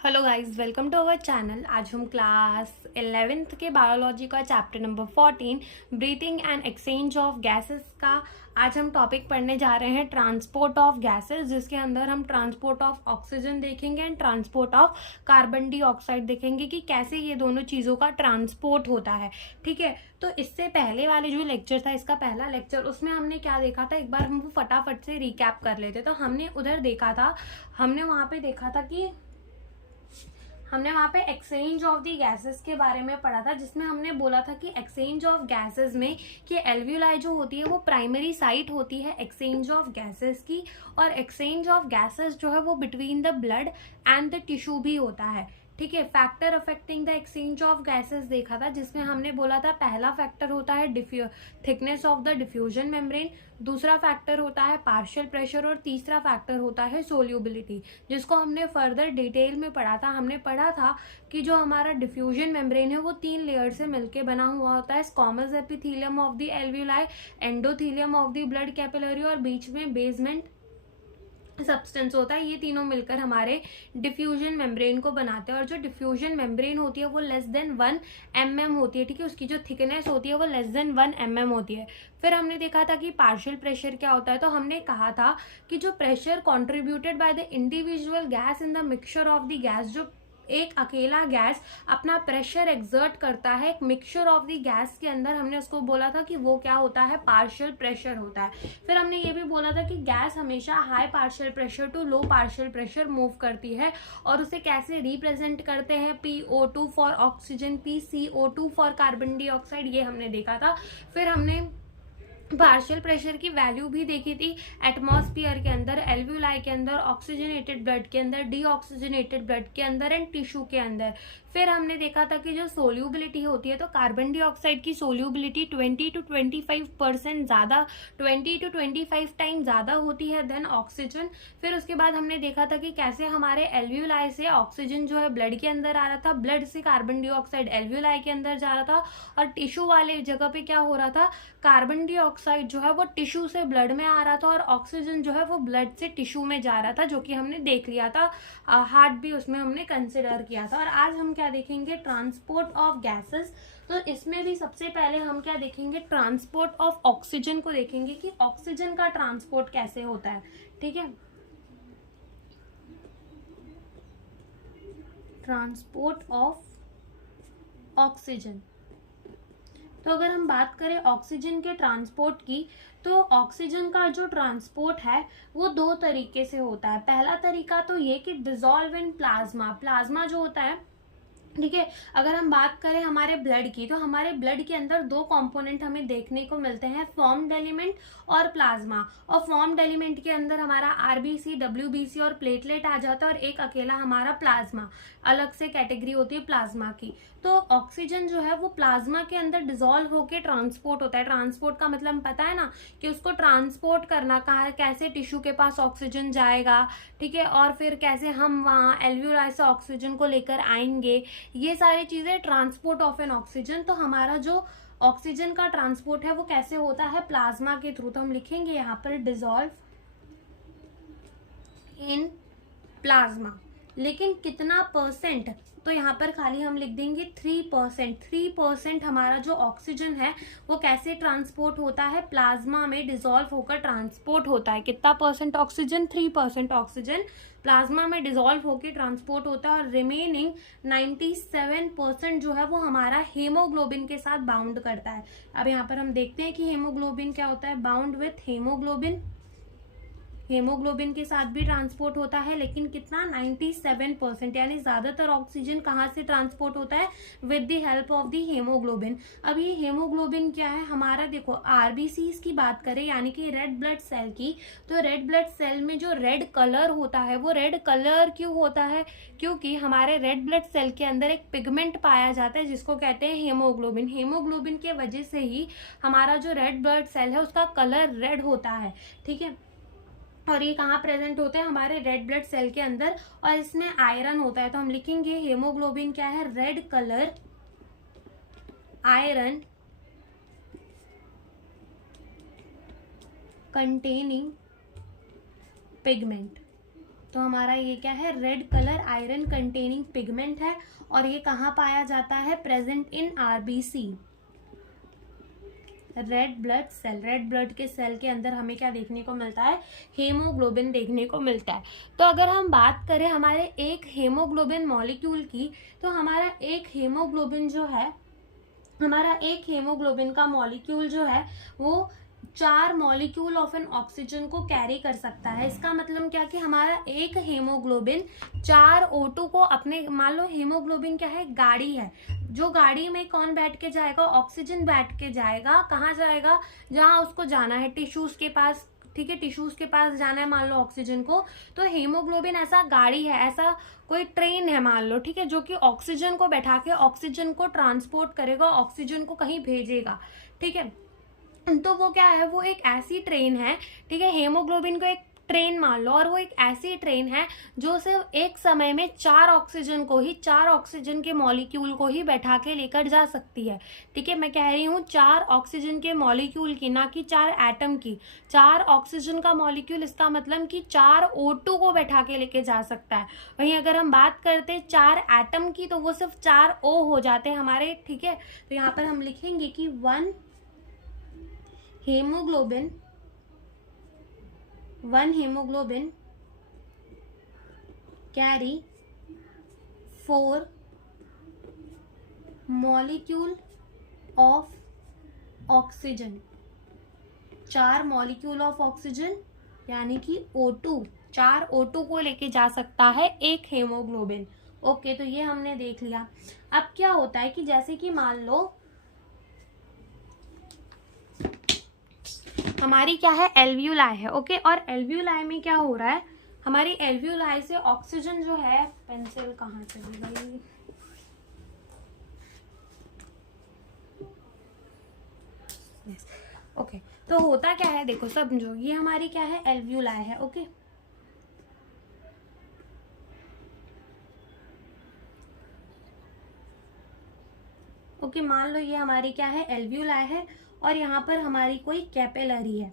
Hello guys, welcome to our channel. आज हम class 11th के बायोलॉजी का chapter number 14 breathing and exchange of gases का आज हम टॉपिक पढ़ने जा रहे हैं, ट्रांसपोर्ट ऑफ गैसेस, जिसके अंदर हम ट्रांसपोर्ट ऑफ ऑक्सीजन देखेंगे and transport of carbon dioxide देखेंगे कि कैसे ये दोनों चीज़ों का ट्रांसपोर्ट होता है। ठीक है, तो इससे पहले वाले जो लेक्चर था, इसका पहला लेक्चर, उसमें हमने क्या देखा था, एक बार हम वो फटाफट से रिकैप कर लेते। तो हमने उधर देखा था, हमने वहाँ पे देखा था कि हमने वहाँ पे एक्सचेंज ऑफ दी गैसेस के बारे में पढ़ा था, जिसमें हमने बोला था कि एक्सचेंज ऑफ गैसेस में कि एल्वियोलाई जो होती है वो प्राइमरी साइट होती है एक्सचेंज ऑफ गैसेस की, और एक्सचेंज ऑफ गैसेस जो है वो between the blood and the tissue भी होता है। ठीक है, factor affecting the exchange of gases देखा था, जिसमें हमने बोला था पहला फैक्टर होता है thickness of the diffusion membrane, दूसरा फैक्टर होता है पार्शियल प्रेशर, और तीसरा फैक्टर होता है सोल्यूबिलिटी, जिसको हमने फर्दर डिटेल में पढ़ा था। हमने पढ़ा था कि जो हमारा डिफ्यूजन मेम्ब्रेन है वो 3 लेयर से मिलकर बना हुआ होता है, squamous epithelium of the alveoli, endothelium of the blood capillary, और बीच में बेसमेंट सब्सटेंस होता है। ये तीनों मिलकर हमारे डिफ्यूजन मेम्ब्रेन को बनाते हैं, और जो डिफ्यूजन मेम्ब्रेन होती है वो लेस देन 1 mm होती है। ठीक है, उसकी जो थिकनेस होती है वो लेस देन 1 mm होती है। फिर हमने देखा था कि पार्शियल प्रेशर क्या होता है, तो हमने कहा था कि जो pressure contributed by the individual gas in the mixture of the gas, जो एक अकेला गैस अपना प्रेशर एक्सर्ट करता है एक मिक्सचर ऑफ द गैस के अंदर, हमने उसको बोला था कि वो क्या होता है, पार्शियल प्रेशर होता है। फिर हमने ये भी बोला था कि गैस हमेशा high partial pressure to low partial pressure move करती है, और उसे कैसे रिप्रेजेंट करते हैं, PO2 for oxygen, PCO2 for carbon dioxide, ये हमने देखा था। फिर हमने पार्शियल प्रेशर की वैल्यू भी देखी थी एटमॉस्फेयर के अंदर, एल्वियोलाई के अंदर, ऑक्सीजनेटेड ब्लड के अंदर, डीऑक्सीजनेटेड ब्लड के अंदर एंड टिश्यू के अंदर। फिर हमने देखा था कि जो सोल्यूबिलिटी होती है, तो कार्बन डाइऑक्साइड की सोल्यूबिलिटी 20 to 25% ज़्यादा, 20 to 25 टाइम ज़्यादा होती है देन ऑक्सीजन। फिर उसके बाद हमने देखा था कि कैसे हमारे एल्वियोलाई से ऑक्सीजन जो है ब्लड के अंदर आ रहा था, ब्लड से कार्बन डाइऑक्साइड एल्वियोलाई के अंदर जा रहा था, और टिश्यू वाले जगह पे क्या हो रहा था, कार्बन डाइऑक्साइड जो है वो टिश्यू से ब्लड में आ रहा था, और ऑक्सीजन जो है वो ब्लड से टिश्यू में जा रहा था, जो कि हमने देख लिया था। हार्ट भी उसमें हमने कंसिडर किया था। और आज हम क्या देखेंगे, ट्रांसपोर्ट ऑफ गैसेस। तो इसमें भी सबसे पहले हम क्या देखेंगे, ट्रांसपोर्ट ऑफ ऑक्सीजन को देखेंगे कि ऑक्सीजन का ट्रांसपोर्ट कैसे होता है। ठीक है, ट्रांसपोर्ट ऑफ ऑक्सीजन। तो अगर हम बात करें ऑक्सीजन के ट्रांसपोर्ट की, तो ऑक्सीजन का जो ट्रांसपोर्ट है वो 2 तरीके से होता है। पहला तरीका तो ये कि डिसॉल्व इन प्लाज्मा, प्लाज्मा जो होता है, ठीक है, अगर हम बात करें हमारे ब्लड की, तो हमारे ब्लड के अंदर 2 कंपोनेंट हमें देखने को मिलते हैं, फॉर्म्ड एलिमेंट और प्लाज्मा। और फॉर्म्ड एलिमेंट के अंदर हमारा आरबीसी, डब्ल्यूबीसी और प्लेटलेट आ जाता है, और एक अकेला हमारा प्लाज्मा, अलग से कैटेगरी होती है प्लाज्मा की। तो ऑक्सीजन जो है वो प्लाज्मा के अंदर डिसॉल्व होकर ट्रांसपोर्ट होता है। ट्रांसपोर्ट का मतलब पता है ना, कि उसको ट्रांसपोर्ट करना, कहाँ कैसे टिश्यू के पास ऑक्सीजन जाएगा, ठीक है, और फिर कैसे हम वहाँ एल्वियोलाई से ऑक्सीजन को लेकर आएंगे, ये सारी चीजें ट्रांसपोर्ट ऑफ एन ऑक्सीजन। तो हमारा जो ऑक्सीजन का ट्रांसपोर्ट है वो कैसे होता है, प्लाज्मा के थ्रू। तो हम लिखेंगे यहाँ पर डिसॉल्व इन प्लाज्मा, लेकिन कितना परसेंट, तो यहाँ पर खाली हम लिख देंगे 3%। 3% हमारा जो ऑक्सीजन है वो कैसे ट्रांसपोर्ट होता है, प्लाज्मा में डिसॉल्व होकर ट्रांसपोर्ट होता है। कितना परसेंट ऑक्सीजन, 3% ऑक्सीजन प्लाज्मा में डिसॉल्व होकर ट्रांसपोर्ट होता है, और रिमेनिंग 97% जो है वो हमारा हेमोग्लोबिन के साथ बाउंड करता है। अब यहाँ पर हम देखते हैं कि हेमोग्लोबिन क्या होता है, बाउंड विथ हेमोग्लोबिन, हेमोग्लोबिन के साथ भी ट्रांसपोर्ट होता है, लेकिन कितना, 97%, यानी ज्यादातर ऑक्सीजन कहाँ से ट्रांसपोर्ट होता है, with the help of the haemoglobin. अब ये हेमोग्लोबिन क्या है हमारा, देखो आरबीसीज की बात करें, यानी कि रेड ब्लड सेल की, तो रेड ब्लड सेल में जो रेड कलर होता है वो रेड कलर क्यों होता है, क्योंकि हमारे रेड ब्लड सेल के अंदर एक पिगमेंट पाया जाता है जिसको कहते हैं हेमोग्लोबिन। हेमोग्लोबिन के वजह से ही हमारा जो रेड ब्लड सेल है उसका कलर रेड होता है। ठीक है, और ये कहाँ प्रेजेंट होते हैं, हमारे रेड ब्लड सेल के अंदर, और इसमें आयरन होता है। तो हम लिखेंगे हेमोग्लोबिन क्या है, red colour iron containing pigment. तो हमारा ये क्या है, red colour iron containing pigment है और ये कहाँ पाया जाता है, present in RBC, red blood cell. Red blood के सेल के अंदर हमें क्या देखने को मिलता है, हेमोग्लोबिन देखने को मिलता है। तो अगर हम बात करें हमारे एक हेमोग्लोबिन मॉलिक्यूल की, तो हमारा एक हेमोग्लोबिन जो है, हमारा एक हेमोग्लोबिन का मॉलिक्यूल जो है वो 4 मॉलिक्यूल ऑफ एन ऑक्सीजन को कैरी कर सकता है। इसका मतलब क्या कि हमारा एक हेमोग्लोबिन 4 O2 को अपने, मान लो हेमोग्लोबिन क्या है, गाड़ी है, जो गाड़ी में कौन बैठ के जाएगा, ऑक्सीजन बैठ के जाएगा, कहाँ जाएगा, जहां उसको जाना है, टिश्यूज के पास, ठीक है, टिश्यूज के पास जाना है मान लो ऑक्सीजन को। तो हेमोग्लोबिन ऐसा गाड़ी है, ऐसा कोई ट्रेन है मान लो, ठीक है, जो कि ऑक्सीजन को बैठा के ऑक्सीजन को ट्रांसपोर्ट करेगा, ऑक्सीजन को कहीं भेजेगा, ठीक है। तो वो क्या है, वो एक ऐसी ट्रेन है, ठीक है, हेमोग्लोबिन को एक ट्रेन मान लो, और वो एक ऐसी ट्रेन है जो सिर्फ एक समय में 4 ऑक्सीजन को ही, 4 ऑक्सीजन के मॉलिक्यूल को ही बैठा के लेकर जा सकती है, ठीक है। मैं कह रही हूँ 4 ऑक्सीजन के मॉलिक्यूल की, ना कि 4 एटम की। 4 ऑक्सीजन का मॉलिक्यूल, इसका मतलब कि 4 O2 को बैठा के लेके जा सकता है। वहीं अगर हम बात करते 4 एटम की, तो वो सिर्फ 4 O हो जाते हैं हमारे, ठीक है। तो यहाँ पर हम लिखेंगे कि 1 hemoglobin carry 4 molecule of oxygen, 4 molecule of oxygen यानी कि O2, 4 O2 को लेके जा सकता है एक हेमोग्लोबिन। ओके, तो ये हमने देख लिया। अब क्या होता है कि जैसे कि मान लो हमारी क्या है, एल्वियोलाई है, ओके, और एल्वियोलाई में क्या हो रहा है, हमारी एल्वियोलाई से ऑक्सीजन जो है, पेंसिल कहाँ चली गई, ओके, तो होता क्या है, देखो समझो, ये हमारी क्या है, एल्वियोलाई है, ओके। ओके, मान लो ये हमारी क्या है, एल्वियोलाई है, और यहाँ पर हमारी कोई कैपिलरी है,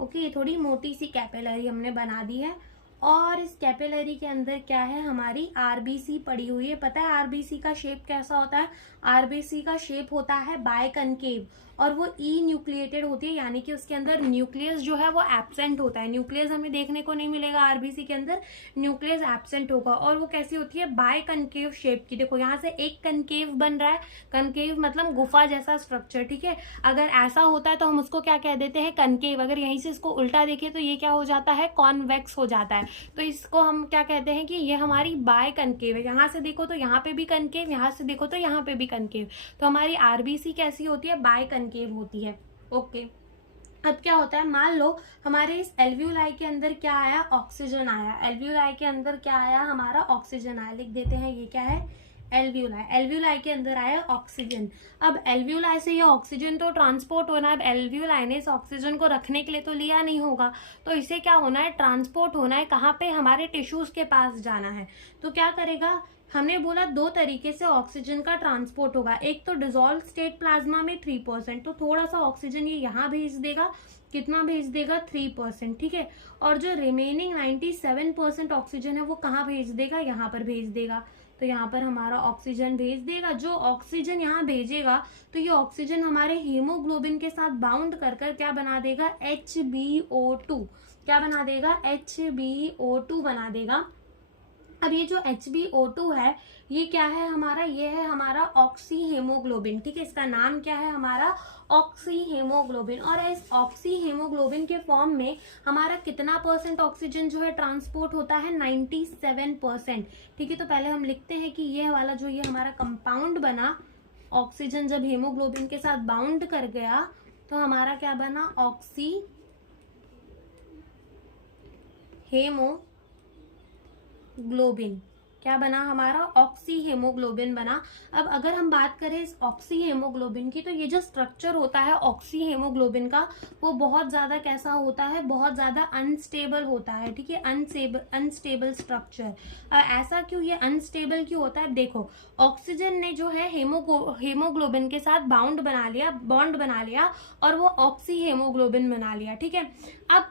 ओके, ये थोड़ी मोटी सी कैपिलरी हमने बना दी है, और इस कैपिलरी के अंदर क्या है, हमारी आरबीसी पड़ी हुई है। पता है आरबीसी का शेप कैसा होता है, आरबीसी का शेप होता है बायकनकेव, और वो ई न्यूक्लिएटेड होती है, यानी कि उसके अंदर न्यूक्लियस जो है वो एब्सेंट होता है। न्यूक्लियस हमें देखने को नहीं मिलेगा आरबीसी के अंदर, न्यूक्लियस एब्सेंट होगा, और वो कैसी होती है, बायकनकेव शेप की। देखो यहाँ से एक कनकेव बन रहा है, कनकेव मतलब गुफा जैसा स्ट्रक्चर, ठीक है। अगर ऐसा होता है तो हम उसको क्या कह देते हैं, कनकेव। अगर यहीं से इसको उल्टा देखें तो ये क्या हो जाता है, कॉन्वेक्स हो जाता है। तो इसको हम क्या कहते हैं कि ये हमारी बायकनकेव है। यहाँ से देखो तो यहाँ पे भी कनकेव, यहाँ से देखो तो यहाँ पे भी कनकेव। तो हमारी आरबीसी कैसी होती है, बायकनकेव होती है, ओके। अब क्या होता है, मान लो हमारे इस एल्वियोलाई के अंदर क्या आया, ऑक्सीजन आया, एल्वियोलाई के अंदर क्या आया, हमारा ऑक्सीजन आया, लिख देते हैं ये क्या है, एल्वियोलाई। एल्वियोलाई के अंदर आया ऑक्सीजन। अब एल्वियोलाई से ये ऑक्सीजन तो ट्रांसपोर्ट होना है, अब एल्वियोलाई ने इस ऑक्सीजन को रखने के लिए तो लिया नहीं होगा, तो इसे क्या होना है, ट्रांसपोर्ट होना है, कहाँ पे, हमारे टिश्यूज के पास जाना है। तो क्या करेगा, हमने बोला 2 तरीके से ऑक्सीजन का ट्रांसपोर्ट होगा। एक तो डिसॉल्व स्टेट प्लाज्मा में 3%, तो थोड़ा सा ऑक्सीजन ये यहाँ भेज देगा, कितना भेज देगा, 3%, ठीक है। और जो रिमेनिंग 97% ऑक्सीजन है वो कहाँ भेज देगा, यहाँ पर भेज देगा। तो यहाँ पर हमारा ऑक्सीजन भेज देगा। जो ऑक्सीजन यहाँ भेजेगा तो ये ऑक्सीजन हमारे हीमोग्लोबिन के साथ बाउंड कर कर क्या बना देगा, HbO2, क्या बना देगा, HbO2 बना देगा। अब ये जो HbO2 है ये क्या है हमारा, ये है हमारा ऑक्सी हेमोग्लोबिन, ठीक है। इसका नाम क्या है, हमारा ऑक्सी हेमोग्लोबिन। और इस ऑक्सी हेमोग्लोबिन के फॉर्म में हमारा कितना % ऑक्सीजन जो है ट्रांसपोर्ट होता है, 97%, ठीक है। तो पहले हम लिखते हैं कि ये वाला जो ये हमारा कंपाउंड बना, ऑक्सीजन जब हेमोग्लोबिन के साथ बाउंड कर गया तो हमारा क्या बना, ऑक्सी हेमोग्लोबिन, क्या बना हमारा, ऑक्सी हेमोग्लोबिन बना। अब अगर हम बात करें इस ऑक्सी हेमोग्लोबिन की, तो ये जो स्ट्रक्चर होता है ऑक्सी हेमोग्लोबिन का वो बहुत ज्यादा कैसा होता है, बहुत ज्यादा अनस्टेबल होता है, ठीक है, अनस्टेबल स्ट्रक्चर। ऐसा क्यों, ये अनस्टेबल क्यों होता है, देखो ऑक्सीजन ने जो है हेमोग्लोबिन के साथ बॉन्ड बना लिया और वो ऑक्सी हेमोग्लोबिन बना लिया, ठीक है। अब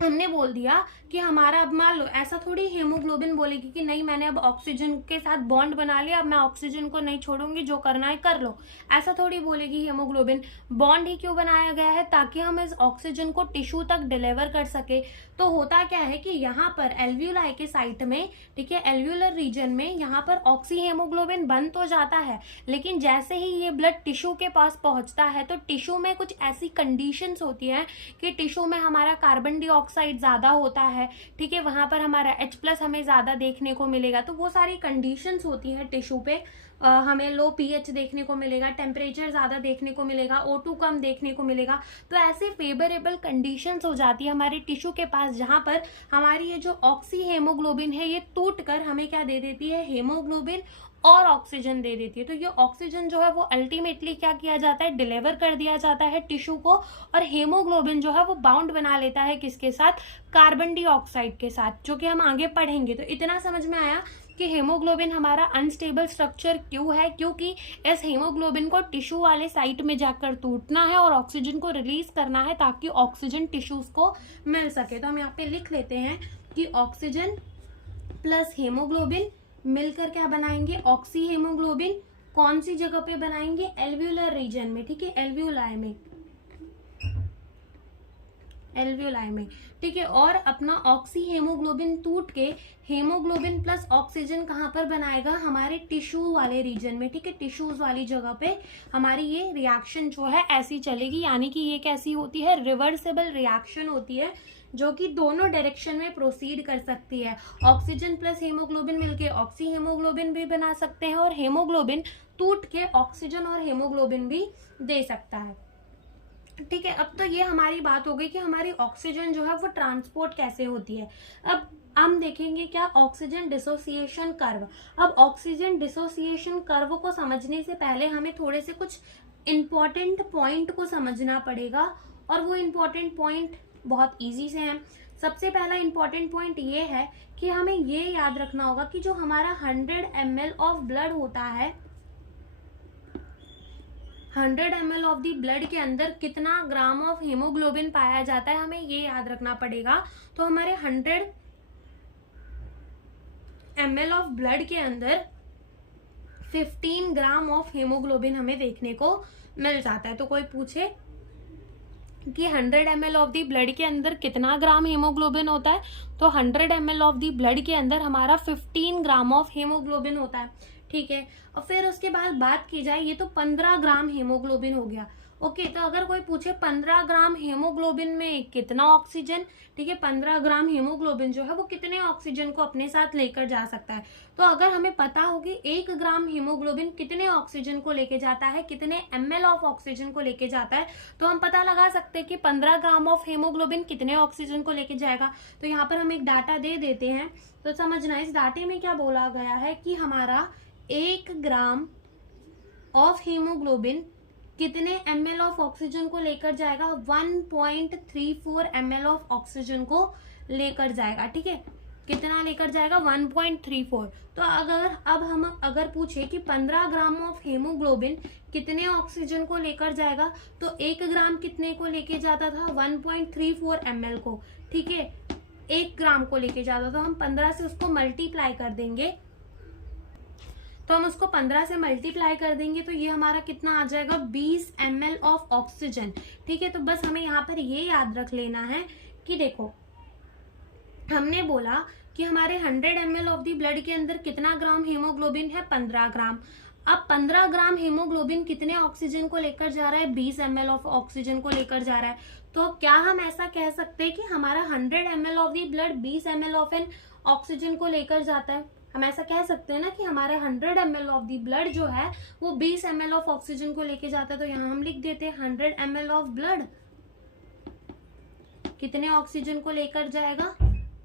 हमने बोल दिया कि हमारा, अब मान लो ऐसा थोड़ी हेमोग्लोबिन बोलेगी कि नहीं मैंने अब ऑक्सीजन के साथ बॉन्ड बना लिया, अब मैं ऑक्सीजन को नहीं छोड़ूंगी, जो करना है कर लो, ऐसा थोड़ी बोलेगी हेमोग्लोबिन। बॉन्ड ही क्यों बनाया गया है? ताकि हम इस ऑक्सीजन को टिश्यू तक डिलीवर कर सके। तो होता क्या है कि यहाँ पर एल्व्यूलाई के साइट में, ठीक है, एल्व्यूलर रीजन में यहाँ पर ऑक्सी हेमोग्लोबिन बन तो जाता है, लेकिन जैसे ही ये ब्लड टिश्यू के पास पहुंचता है तो टिश्यू में कुछ ऐसी कंडीशंस होती है कि टिश्यू में हमारा कार्बन डाइऑक्साइड ज्यादा होता है, ठीक है, वहां पर हमारा H+ हमें ज्यादा देखने को मिलेगा। तो वो सारी कंडीशंस होती है टिश्यू पे, हमें लो pH देखने को मिलेगा, टेम्परेचर ज्यादा देखने को मिलेगा, O2 कम देखने को मिलेगा। तो ऐसे फेवरेबल कंडीशंस हो जाती है हमारे टिश्यू के पास, जहां पर हमारी ये जो ऑक्सी हेमोग्लोबिन है ये टूट कर हमें क्या दे देती है? हेमोग्लोबिन और ऑक्सीजन दे देती है। तो ये ऑक्सीजन जो है वो अल्टीमेटली क्या किया जाता है? डिलीवर कर दिया जाता है टिश्यू को, और हेमोग्लोबिन जो है वो बाउंड बना लेता है किसके साथ? कार्बन डाइऑक्साइड के साथ, जो कि हम आगे पढ़ेंगे। तो इतना समझ में आया कि हेमोग्लोबिन हमारा अनस्टेबल स्ट्रक्चर क्यों है, क्योंकि इस हेमोग्लोबिन को टिश्यू वाले साइट में जाकर टूटना है और ऑक्सीजन को रिलीज करना है ताकि ऑक्सीजन टिश्यूज को मिल सके। तो हम यहाँ पे लिख लेते हैं कि ऑक्सीजन प्लस हेमोग्लोबिन मिलकर क्या बनाएंगे? Oxy haemoglobin. कौन सी जगह पे बनाएंगे? एल्व्यूलर रीजन में, ठीक है, एल्व्यूलाई में, एल्व्यूलाई में, ठीक है। और अपना ऑक्सी हेमोग्लोबिन टूट के हेमोग्लोबिन प्लस ऑक्सीजन कहाँ पर बनाएगा? हमारे टिश्यू वाले रीजन में, ठीक है, टिश्यूज वाली जगह पे हमारी ये रिएक्शन जो है ऐसी चलेगी। यानी कि ये कैसी होती है? रिवर्सिबल रिएक्शन होती है, जो कि दोनों डायरेक्शन में प्रोसीड कर सकती है। ऑक्सीजन प्लस हेमोग्लोबिन मिलके ऑक्सी हेमोग्लोबिन भी बना सकते हैं, और हेमोग्लोबिन टूट के ऑक्सीजन और हेमोग्लोबिन भी दे सकता है, ठीक है। अब तो ये हमारी बात हो गई कि हमारी ऑक्सीजन जो है वो ट्रांसपोर्ट कैसे होती है। अब हम देखेंगे क्या? Oxygen dissociation curve. अब ऑक्सीजन डिसोसिएशन कर्व को समझने से पहले हमें थोड़े से कुछ इंपॉर्टेंट पॉइंट को समझना पड़ेगा, और वो इंपॉर्टेंट पॉइंट बहुत इजी से हैं। सबसे पहला इंपॉर्टेंट पॉइंट ये है कि हमें ये याद रखना होगा कि जो हमारा 100 ml ऑफ ब्लड होता है, 100 ml ऑफ दी ब्लड के अंदर कितना ग्राम ऑफ हेमोग्लोबिन पाया जाता है, हमें ये याद रखना पड़ेगा। तो हमारे 100 ml ऑफ ब्लड के अंदर 15 ग्राम ऑफ हेमोग्लोबिन हमें देखने को मिल जाता है। तो कोई पूछे कि 100 ml ऑफ दी ब्लड के अंदर कितना ग्राम हेमोग्लोबिन होता है, तो 100 ml ऑफ दी ब्लड के अंदर हमारा 15 ग्राम ऑफ हेमोग्लोबिन होता है, ठीक है। और फिर उसके बाद बात की जाए, ये तो 15 ग्राम हेमोग्लोबिन हो गया, ओके। तो अगर कोई पूछे 15 ग्राम हेमोग्लोबिन में कितना ऑक्सीजन, ठीक है, 15 ग्राम हेमोग्लोबिन जो है वो कितने ऑक्सीजन को अपने साथ लेकर जा सकता है। तो अगर हमें पता हो कि 1 ग्राम हेमोग्लोबिन कितने ऑक्सीजन को लेके जाता है, कितने ml ऑफ ऑक्सीजन को लेके जाता है, तो हम पता लगा सकते हैं कि 15 ग्राम ऑफ हेमोग्लोबिन कितने ऑक्सीजन को लेके जाएगा। तो यहाँ पर हम एक डाटा दे देते हैं, तो समझना इस डाटे में क्या बोला गया है कि हमारा 1 ग्राम ऑफ हीमोग्लोबिन कितने ml ऑफ ऑक्सीजन को लेकर जाएगा? 1.34 ml ऑफ ऑक्सीजन को लेकर जाएगा, ठीक है। कितना लेकर जाएगा? 1.34। तो अगर पूछे कि 15 ग्राम ऑफ हेमोग्लोबिन कितने ऑक्सीजन को लेकर जाएगा, तो 1 ग्राम कितने को लेके जाता था? 1.34 ml को, ठीक है, 1 ग्राम को लेके जाता। तो हम 15 से उसको मल्टीप्लाई कर देंगे, तो हम उसको 15 से मल्टीप्लाई कर देंगे, तो ये हमारा कितना आ जाएगा? 20 ml ऑफ ऑक्सीजन, ठीक है। तो बस हमें यहाँ पर ये याद रख लेना है कि देखो, हमने बोला कि हमारे 100 ml ऑफ दी ब्लड के अंदर कितना ग्राम हेमोग्लोबिन है? 15 ग्राम। अब 15 ग्राम हेमोग्लोबिन कितने ऑक्सीजन को लेकर जा रहा है? 20 ml ऑफ ऑक्सीजन को लेकर जा रहा है। तो क्या हम ऐसा कह सकते हैं कि हमारा 100 ml of the blood 20 ml of N oxygen को लेकर जाता है? हम ऐसा कह सकते हैं ना कि हमारा 100 ml ऑफ दी ब्लड जो है वो 20 ml ऑफ ऑक्सीजन को लेके जाता है। तो यहाँ हम लिख देते हैं 100 ml ऑफ ब्लड कितने ऑक्सीजन को लेकर जाएगा?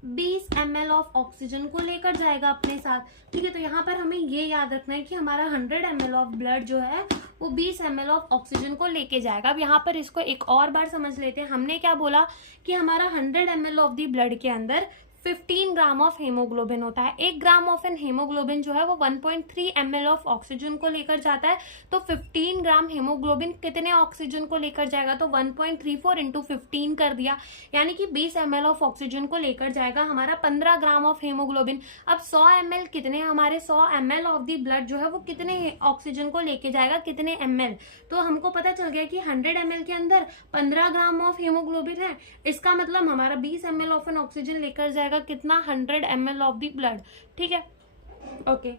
20 ml ऑफ ऑक्सीजन को लेकर जाएगा अपने साथ, ठीक है। तो यहाँ पर हमें ये याद रखना है कि हमारा 100 ml ऑफ ब्लड जो है वो 20 ml ऑफ ऑक्सीजन को लेके जाएगा। अब यहाँ पर इसको एक और बार समझ लेते हैं। हमने क्या बोला कि हमारा 100 ml ऑफ दी ब्लड के अंदर 15 ग्राम ऑफ हेमोग्लोबिन होता है। 1 ग्राम ऑफ एन हेमोग्लोबिन जो है वो 1.3 ml ऑफ ऑक्सीजन को लेकर जाता है। तो 15 ग्राम हेमोग्लोबिन कितने ऑक्सीजन को लेकर जाएगा, तो 1.34 इंटू 15 कर दिया, यानी कि 20 ml ऑफ ऑक्सीजन को लेकर जाएगा हमारा 15 ग्राम ऑफ हेमोग्लोबिन। अब 100 ml कितने, हमारे 100 ml ऑफ दी ब्लड जो है वो कितने ऑक्सीजन को लेके जाएगा, कितने ml, तो हमको पता चल गया कि 100 ml के अंदर 15 ग्राम ऑफ हेमोग्लोबिन है। इसका मतलब हमारा 20 ml ऑफ एन ऑक्सीजन लेकर जाएगा कितना, 100 ml ऑफ दी ब्लड। ठीक है, ओके।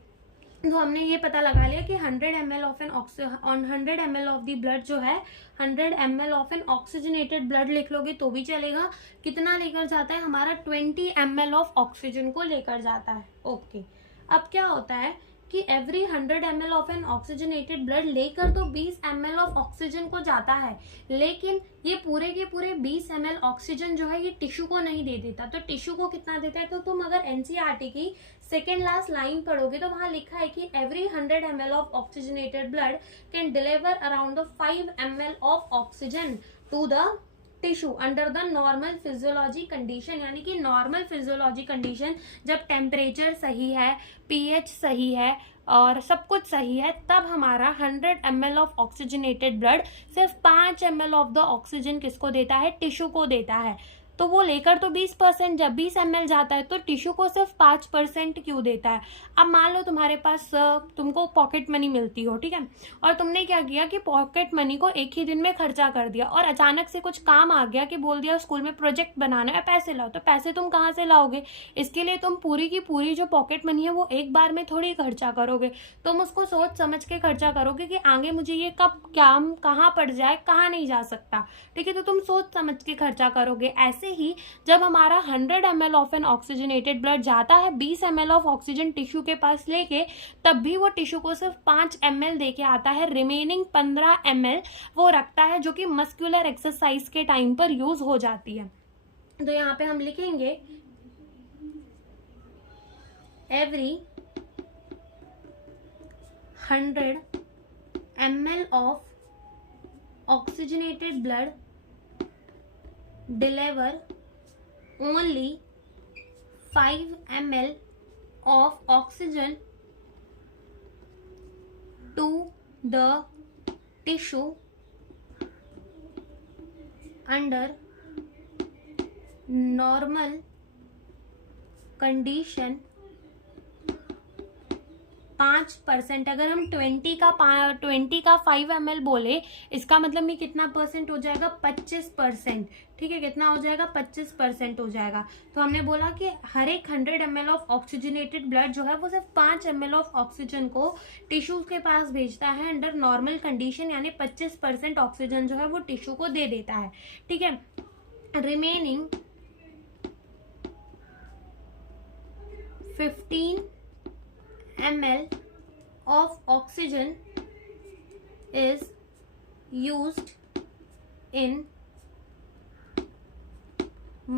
तो हमने ये पता लगा लिया कि 100 ml of an 100 ml of the blood जो है 100 ml of an oxygenated blood लिख लोगे तो भी चलेगा। कितना लेकर जाता है, हमारा 20 ml ऑफ ऑक्सीजन को लेकर जाता है। ओके, अब क्या होता है कि every 100 ml of an oxygenated blood लेकर तो 20 ml ऑफ ऑक्सीजन को जाता है, लेकिन ये पूरे के पूरे 20 ml ऑक्सीजन जो है ये टिश्यू को नहीं दे देता। तो टिश्यू को कितना देता है, तो तुम अगर एनसीईआरटी की सेकेंड लास्ट लाइन पढ़ोगे तो वहां लिखा है कि every 100 ml of oxygenated blood can deliver around 5 ml of oxygen to the tissue under the normal physiology condition. यानी कि नॉर्मल फिजियोलॉजी कंडीशन जब टेम्परेचर सही है, पीएच सही है और सब कुछ सही है, तब हमारा 100 ml ऑफ ऑक्सीजनेटेड ब्लड सिर्फ 5 ml ऑफ द ऑक्सीजन किसको देता है, टिश्यू को देता है। तो वो लेकर तो 20%, जब 20 ml जाता है तो टिश्यू को सिर्फ 5% क्यों देता है। अब मान लो तुम्हारे पास तुमको पॉकेट मनी मिलती हो, ठीक है, और तुमने क्या किया कि पॉकेट मनी को एक ही दिन में खर्चा कर दिया, और अचानक से कुछ काम आ गया कि बोल दिया स्कूल में प्रोजेक्ट बनाना है, पैसे लाओ। तो पैसे तुम कहाँ से लाओगे, इसके लिए तुम पूरी की पूरी जो पॉकेट मनी है वो एक बार में थोड़ी खर्चा करोगे, तुम उसको सोच समझ के खर्चा करोगे कि आगे मुझे ये कब काम कहाँ पड़ जाए, कहाँ नहीं जा सकता। ठीक है, तो तुम सोच समझ के खर्चा करोगे। ऐसे ही जब हमारा 100 ml of an oxygenated blood जाता है 20 ml ऑफ ऑक्सीजन टिश्यू के पास लेके, तब भी वो टिश्यू को सिर्फ 5 ml देके आता है। रिमेनिंग 15 ml वो रखता है, जो कि मस्कुलर एक्सरसाइज के टाइम पर यूज हो जाती है। तो यहाँ पे हम लिखेंगे every 100 ml of oxygenated blood deliver only 5 ml of oxygen to the tissue under normal condition 5%। अगर हम 20 का 5 ml बोले, इसका मतलब ये कितना परसेंट हो जाएगा, 25%। ठीक है, कितना हो जाएगा, 25% हो जाएगा। तो हमने बोला कि हर एक 100 ml ऑफ ऑक्सीजनेटेड ब्लड जो है वो सिर्फ 5 ml ऑफ ऑक्सीजन को टिश्यू के पास भेजता है अंडर नॉर्मल कंडीशन, यानी 25% ऑक्सीजन जो है वो टिश्यू को दे देता है। ठीक है, remaining 15 ml of oxygen is used in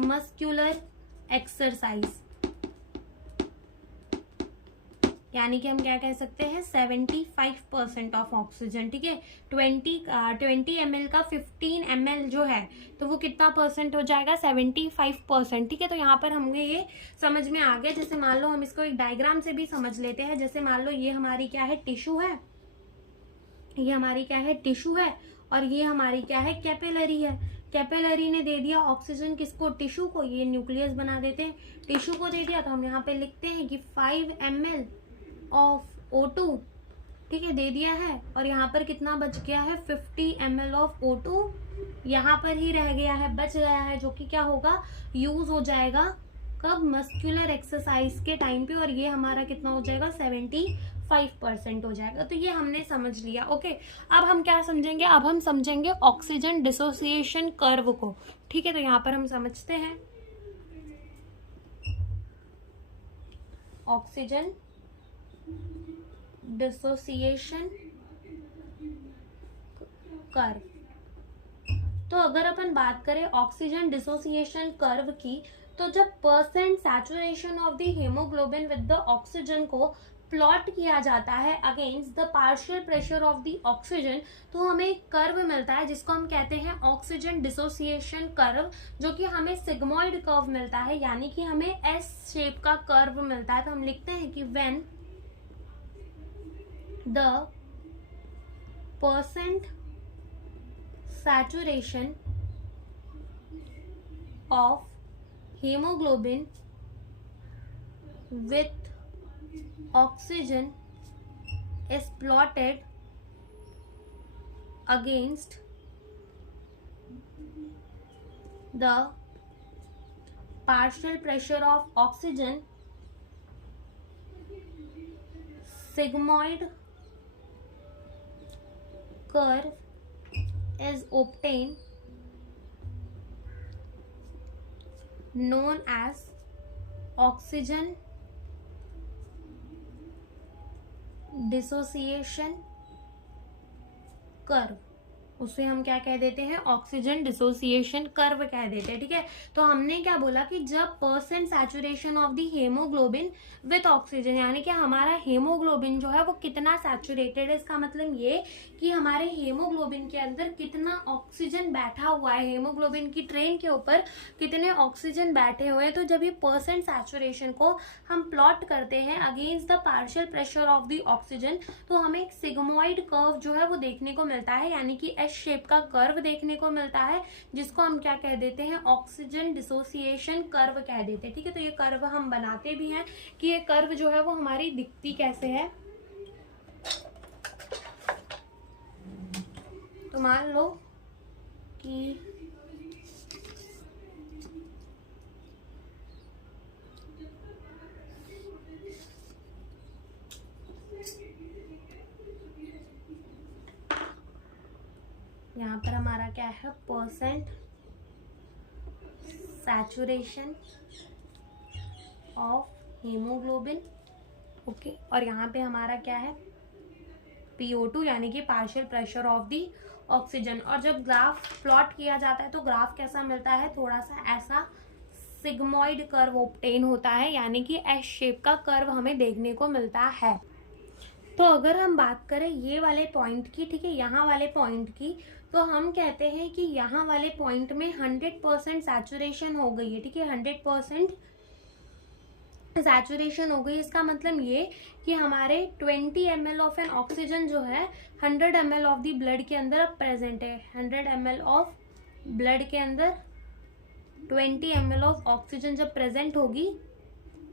muscular exercise। यानी कि हम क्या कह सकते हैं, 75% ऑफ ऑक्सीजन। ठीक है, 20 ml का 15 ml जो है तो वो कितना परसेंट हो जाएगा, 75%। ठीक है, तो यहाँ पर हमें ये समझ में आ गया। जैसे मान लो हम इसको एक डायग्राम से भी समझ लेते हैं। जैसे मान लो ये हमारी क्या है, टिश्यू है, ये हमारी क्या है, टिश्यू है, और ये हमारी क्या है, कैपिलरी है। कैपिलरी ने दे दिया ऑक्सीजन किसको, टिश्यू को, ये न्यूक्लियस बना देते हैं, टिश्यू को दे दिया। तो हम यहाँ पे लिखते हैं कि 5 ml ऑफ O2, ठीक है, दे दिया है, और यहाँ पर कितना बच गया है, 50 ml ऑफ O2 यहाँ पर ही रह गया है, बच गया है, जो कि क्या होगा, यूज हो जाएगा कब, मस्कुलर एक्सरसाइज के टाइम पे, और ये हमारा कितना हो जाएगा, 75% हो जाएगा। तो ये हमने समझ लिया। ओके, अब हम क्या समझेंगे, अब हम समझेंगे ऑक्सीजन डिसोसिएशन कर्व को। ठीक है, तो यहाँ पर हम समझते हैं ऑक्सीजन डिसोसिएशन कर्व। तो अगर अपन बात करें ऑक्सीजन डिसोसिएशन कर्व की, तो जब percent saturation of the haemoglobin with the oxygen को प्लॉट किया जाता है against the partial pressure of the oxygen, तो हमें एक कर्व मिलता है जिसको हम कहते हैं ऑक्सीजन डिसोसिएशन कर्व, जो कि हमें सिग्मॉइड कर्व मिलता है, यानी कि हमें एस शेप का कर्व मिलता है। तो हम लिखते हैं कि when the percent saturation of hemoglobin with oxygen is plotted against the partial pressure of oxygen, sigmoid curve is obtained, known as oxygen dissociation curve। उसे हम क्या कह देते हैं, ऑक्सीजन डिसोसिएशन कर्व कह देते हैं। ठीक है, तो हमने क्या बोला कि जब percent saturation of the haemoglobin with oxygen, यानी कि हमारा हीमोग्लोबिन जो है वो कितना सैचुरेटेड है, इसका मतलब ये कि हमारे हीमोग्लोबिन के अंदर कितना ऑक्सीजन बैठा हुआ है, हीमोग्लोबिन की ट्रेन के ऊपर कितने ऑक्सीजन बैठे हुए हैं। तो जब ये परसेंट सैचुरेशन को हम प्लॉट करते हैं against the partial pressure of the oxygen, तो हमें एक सिग्मॉइड कर्व जो है वो देखने को मिलता है, यानी कि एस शेप का कर्व देखने को मिलता है, जिसको हम क्या कह देते हैं, ऑक्सीजन डिसोसिएशन कर्व कह देते हैं। ठीक है, तो ये कर्व हम बनाते भी हैं कि ये कर्व जो है वो हमारी दिखती कैसे है। तो मान लो कि यहाँ पर हमारा क्या है, percent saturation of haemoglobin, okay, और यहाँ पे हमारा क्या है, PO2, यानी कि partial pressure of the oxygen. और जब ग्राफ प्लॉट किया जाता है तो ग्राफ कैसा मिलता है, थोड़ा सा ऐसा सिग्मॉइड कर्व ऑब्टेन होता है, यानी कि एस शेप का कर्व हमें देखने को मिलता है। तो अगर हम बात करें ये वाले पॉइंट की, ठीक है, यहाँ वाले पॉइंट की, तो हम कहते हैं कि यहाँ वाले पॉइंट में 100% सैचुरेशन हो गई है। ठीक है, 100% सैचुरेशन हो गई। इसका मतलब ये कि हमारे 20 ml ऑफ एन ऑक्सीजन जो है 100 ml ऑफ दी ब्लड के अंदर अब प्रेजेंट है। 100 ml ऑफ ब्लड के अंदर 20 ml ऑफ ऑक्सीजन जब प्रेजेंट होगी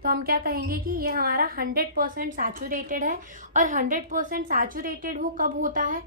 तो हम क्या कहेंगे कि ये हमारा 100% सैचुरेटेड है। और 100% सैचुरेटेड वो कब होता है,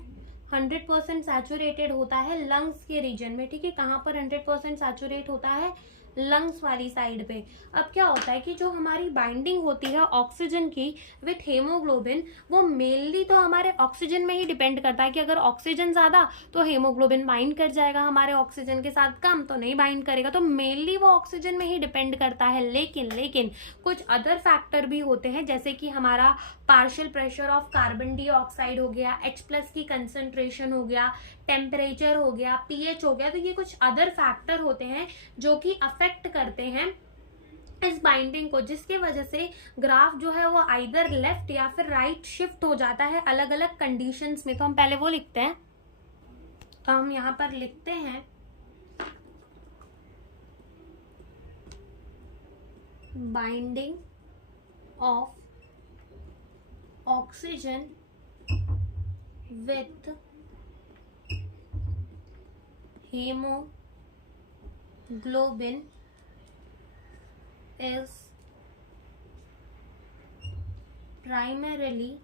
100% सैचुरेटेड होता है लंग्स के रीजन में। ठीक है, कहाँ पर 100% सैचुरेट होता है, लंग्स वाली साइड पे। अब क्या होता है कि जो हमारी बाइंडिंग होती है ऑक्सीजन की विथ हेमोग्लोबिन, वो मेनली तो हमारे ऑक्सीजन में ही डिपेंड करता है कि अगर ऑक्सीजन ज्यादा तो हेमोग्लोबिन बाइंड कर जाएगा हमारे ऑक्सीजन के साथ, कम तो नहीं बाइंड करेगा। तो मेनली वो ऑक्सीजन में ही डिपेंड करता है। लेकिन कुछ अदर फैक्टर भी होते हैं, जैसे कि हमारा partial pressure of carbon dioxide हो गया, H+ की कंसंट्रेशन हो गया, टेम्परेचर हो गया, pH हो गया। तो ये कुछ अदर फैक्टर होते हैं जो कि अफेक्ट करते हैं इस बाइंडिंग को, जिसके वजह से ग्राफ जो है वो आइदर लेफ्ट या फिर राइट शिफ्ट हो जाता है अलग अलग कंडीशंस में। तो हम पहले वो लिखते हैं, तो हम यहाँ पर लिखते हैं binding of oxygen with hemoglobin is primarily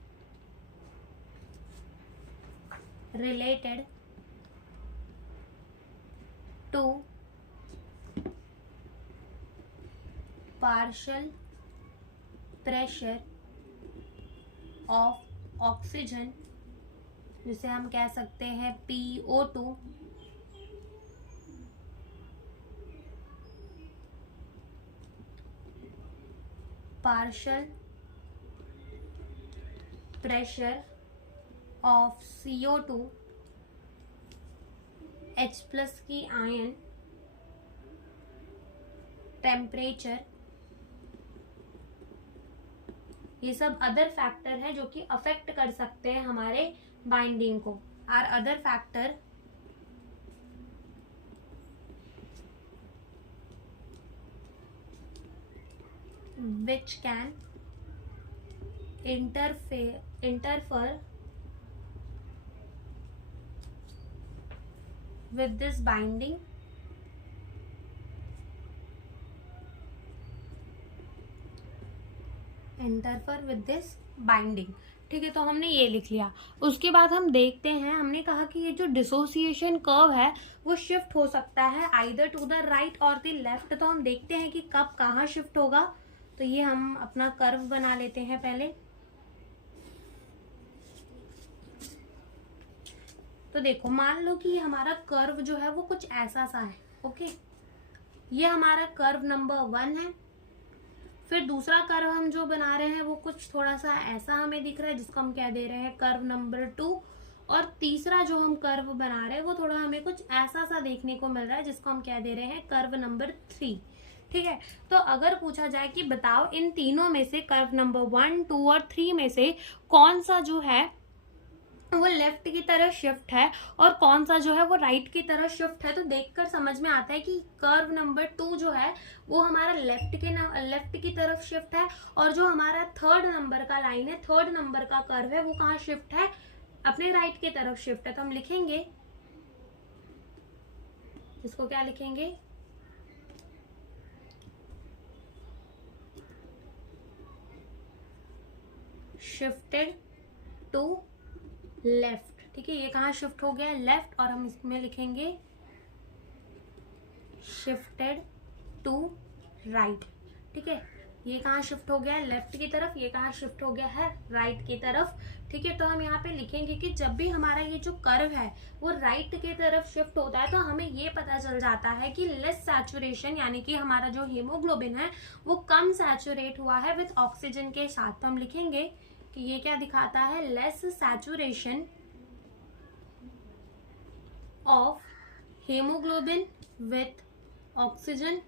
related to partial pressure of oxygen, जिसे हम कह सकते हैं PO2, partial pressure of CO2, H+ की आयन, टेम्परेचर ये सब अदर फैक्टर है जो कि अफेक्ट कर सकते हैं हमारे बाइंडिंग को। Are other factor which can interfere with this binding ठीक है, तो हमने ये लिख लिया। उसके बाद हम देखते हैं, हमने कहा कि ये जो डिसोसिएशन कर्व है वो शिफ्ट हो सकता है आइदर टू द राइट और द लेफ्ट। तो हम देखते हैं कि कब कहाँ शिफ्ट होगा। तो ये हम अपना कर्व बना लेते हैं पहले। तो देखो, मान लो कि हमारा कर्व जो है वो कुछ ऐसा सा है। ओके, ये हमारा कर्व नंबर 1 है। फिर दूसरा कर्व हम जो बना रहे हैं वो कुछ थोड़ा सा ऐसा हमें दिख रहा है, जिसको हम क्या दे रहे हैं, कर्व नंबर 2। और तीसरा जो हम कर्व बना रहे हैं वो थोड़ा हमें कुछ ऐसा सा देखने को मिल रहा है, जिसको हम क्या दे रहे हैं, कर्व नंबर 3। ठीक है, तो अगर पूछा जाए कि बताओ इन तीनों में से कर्व नंबर 1, 2 और 3 में से कौन सा जो है वो लेफ्ट की तरफ शिफ्ट है और कौन सा जो है वो राइट की तरफ शिफ्ट है, तो देखकर समझ में आता है कि कर्व नंबर 2 जो है वो हमारा लेफ्ट की तरफ शिफ्ट है, और जो हमारा थर्ड नंबर का लाइन है, थर्ड नंबर का कर्व है, वो कहाँ शिफ्ट है, अपने राइट की तरफ शिफ्ट है। तो हम लिखेंगे, इसको क्या लिखेंगे, शिफ्टेड टू लेफ्ट। ठीक है, ये कहाँ शिफ्ट हो गया, लेफ्ट, और हम इसमें लिखेंगे शिफ्टेड टू राइट। ठीक है, ये कहाँ शिफ्ट हो गया है, लेफ्ट की तरफ, ये कहाँ शिफ्ट हो गया है, राइट की तरफ। ठीक है, तो हम यहाँ पे लिखेंगे कि जब भी हमारा ये जो कर्व है वो राइट की तरफ शिफ्ट होता है तो हमें ये पता चल जाता है कि लेस सैचुरेशन, यानी कि हमारा जो हीमोग्लोबिन है वो कम सैचुरेट हुआ है विथ ऑक्सीजन के साथ। तो हम लिखेंगे कि ये क्या दिखाता है, less saturation of haemoglobin with oxygen.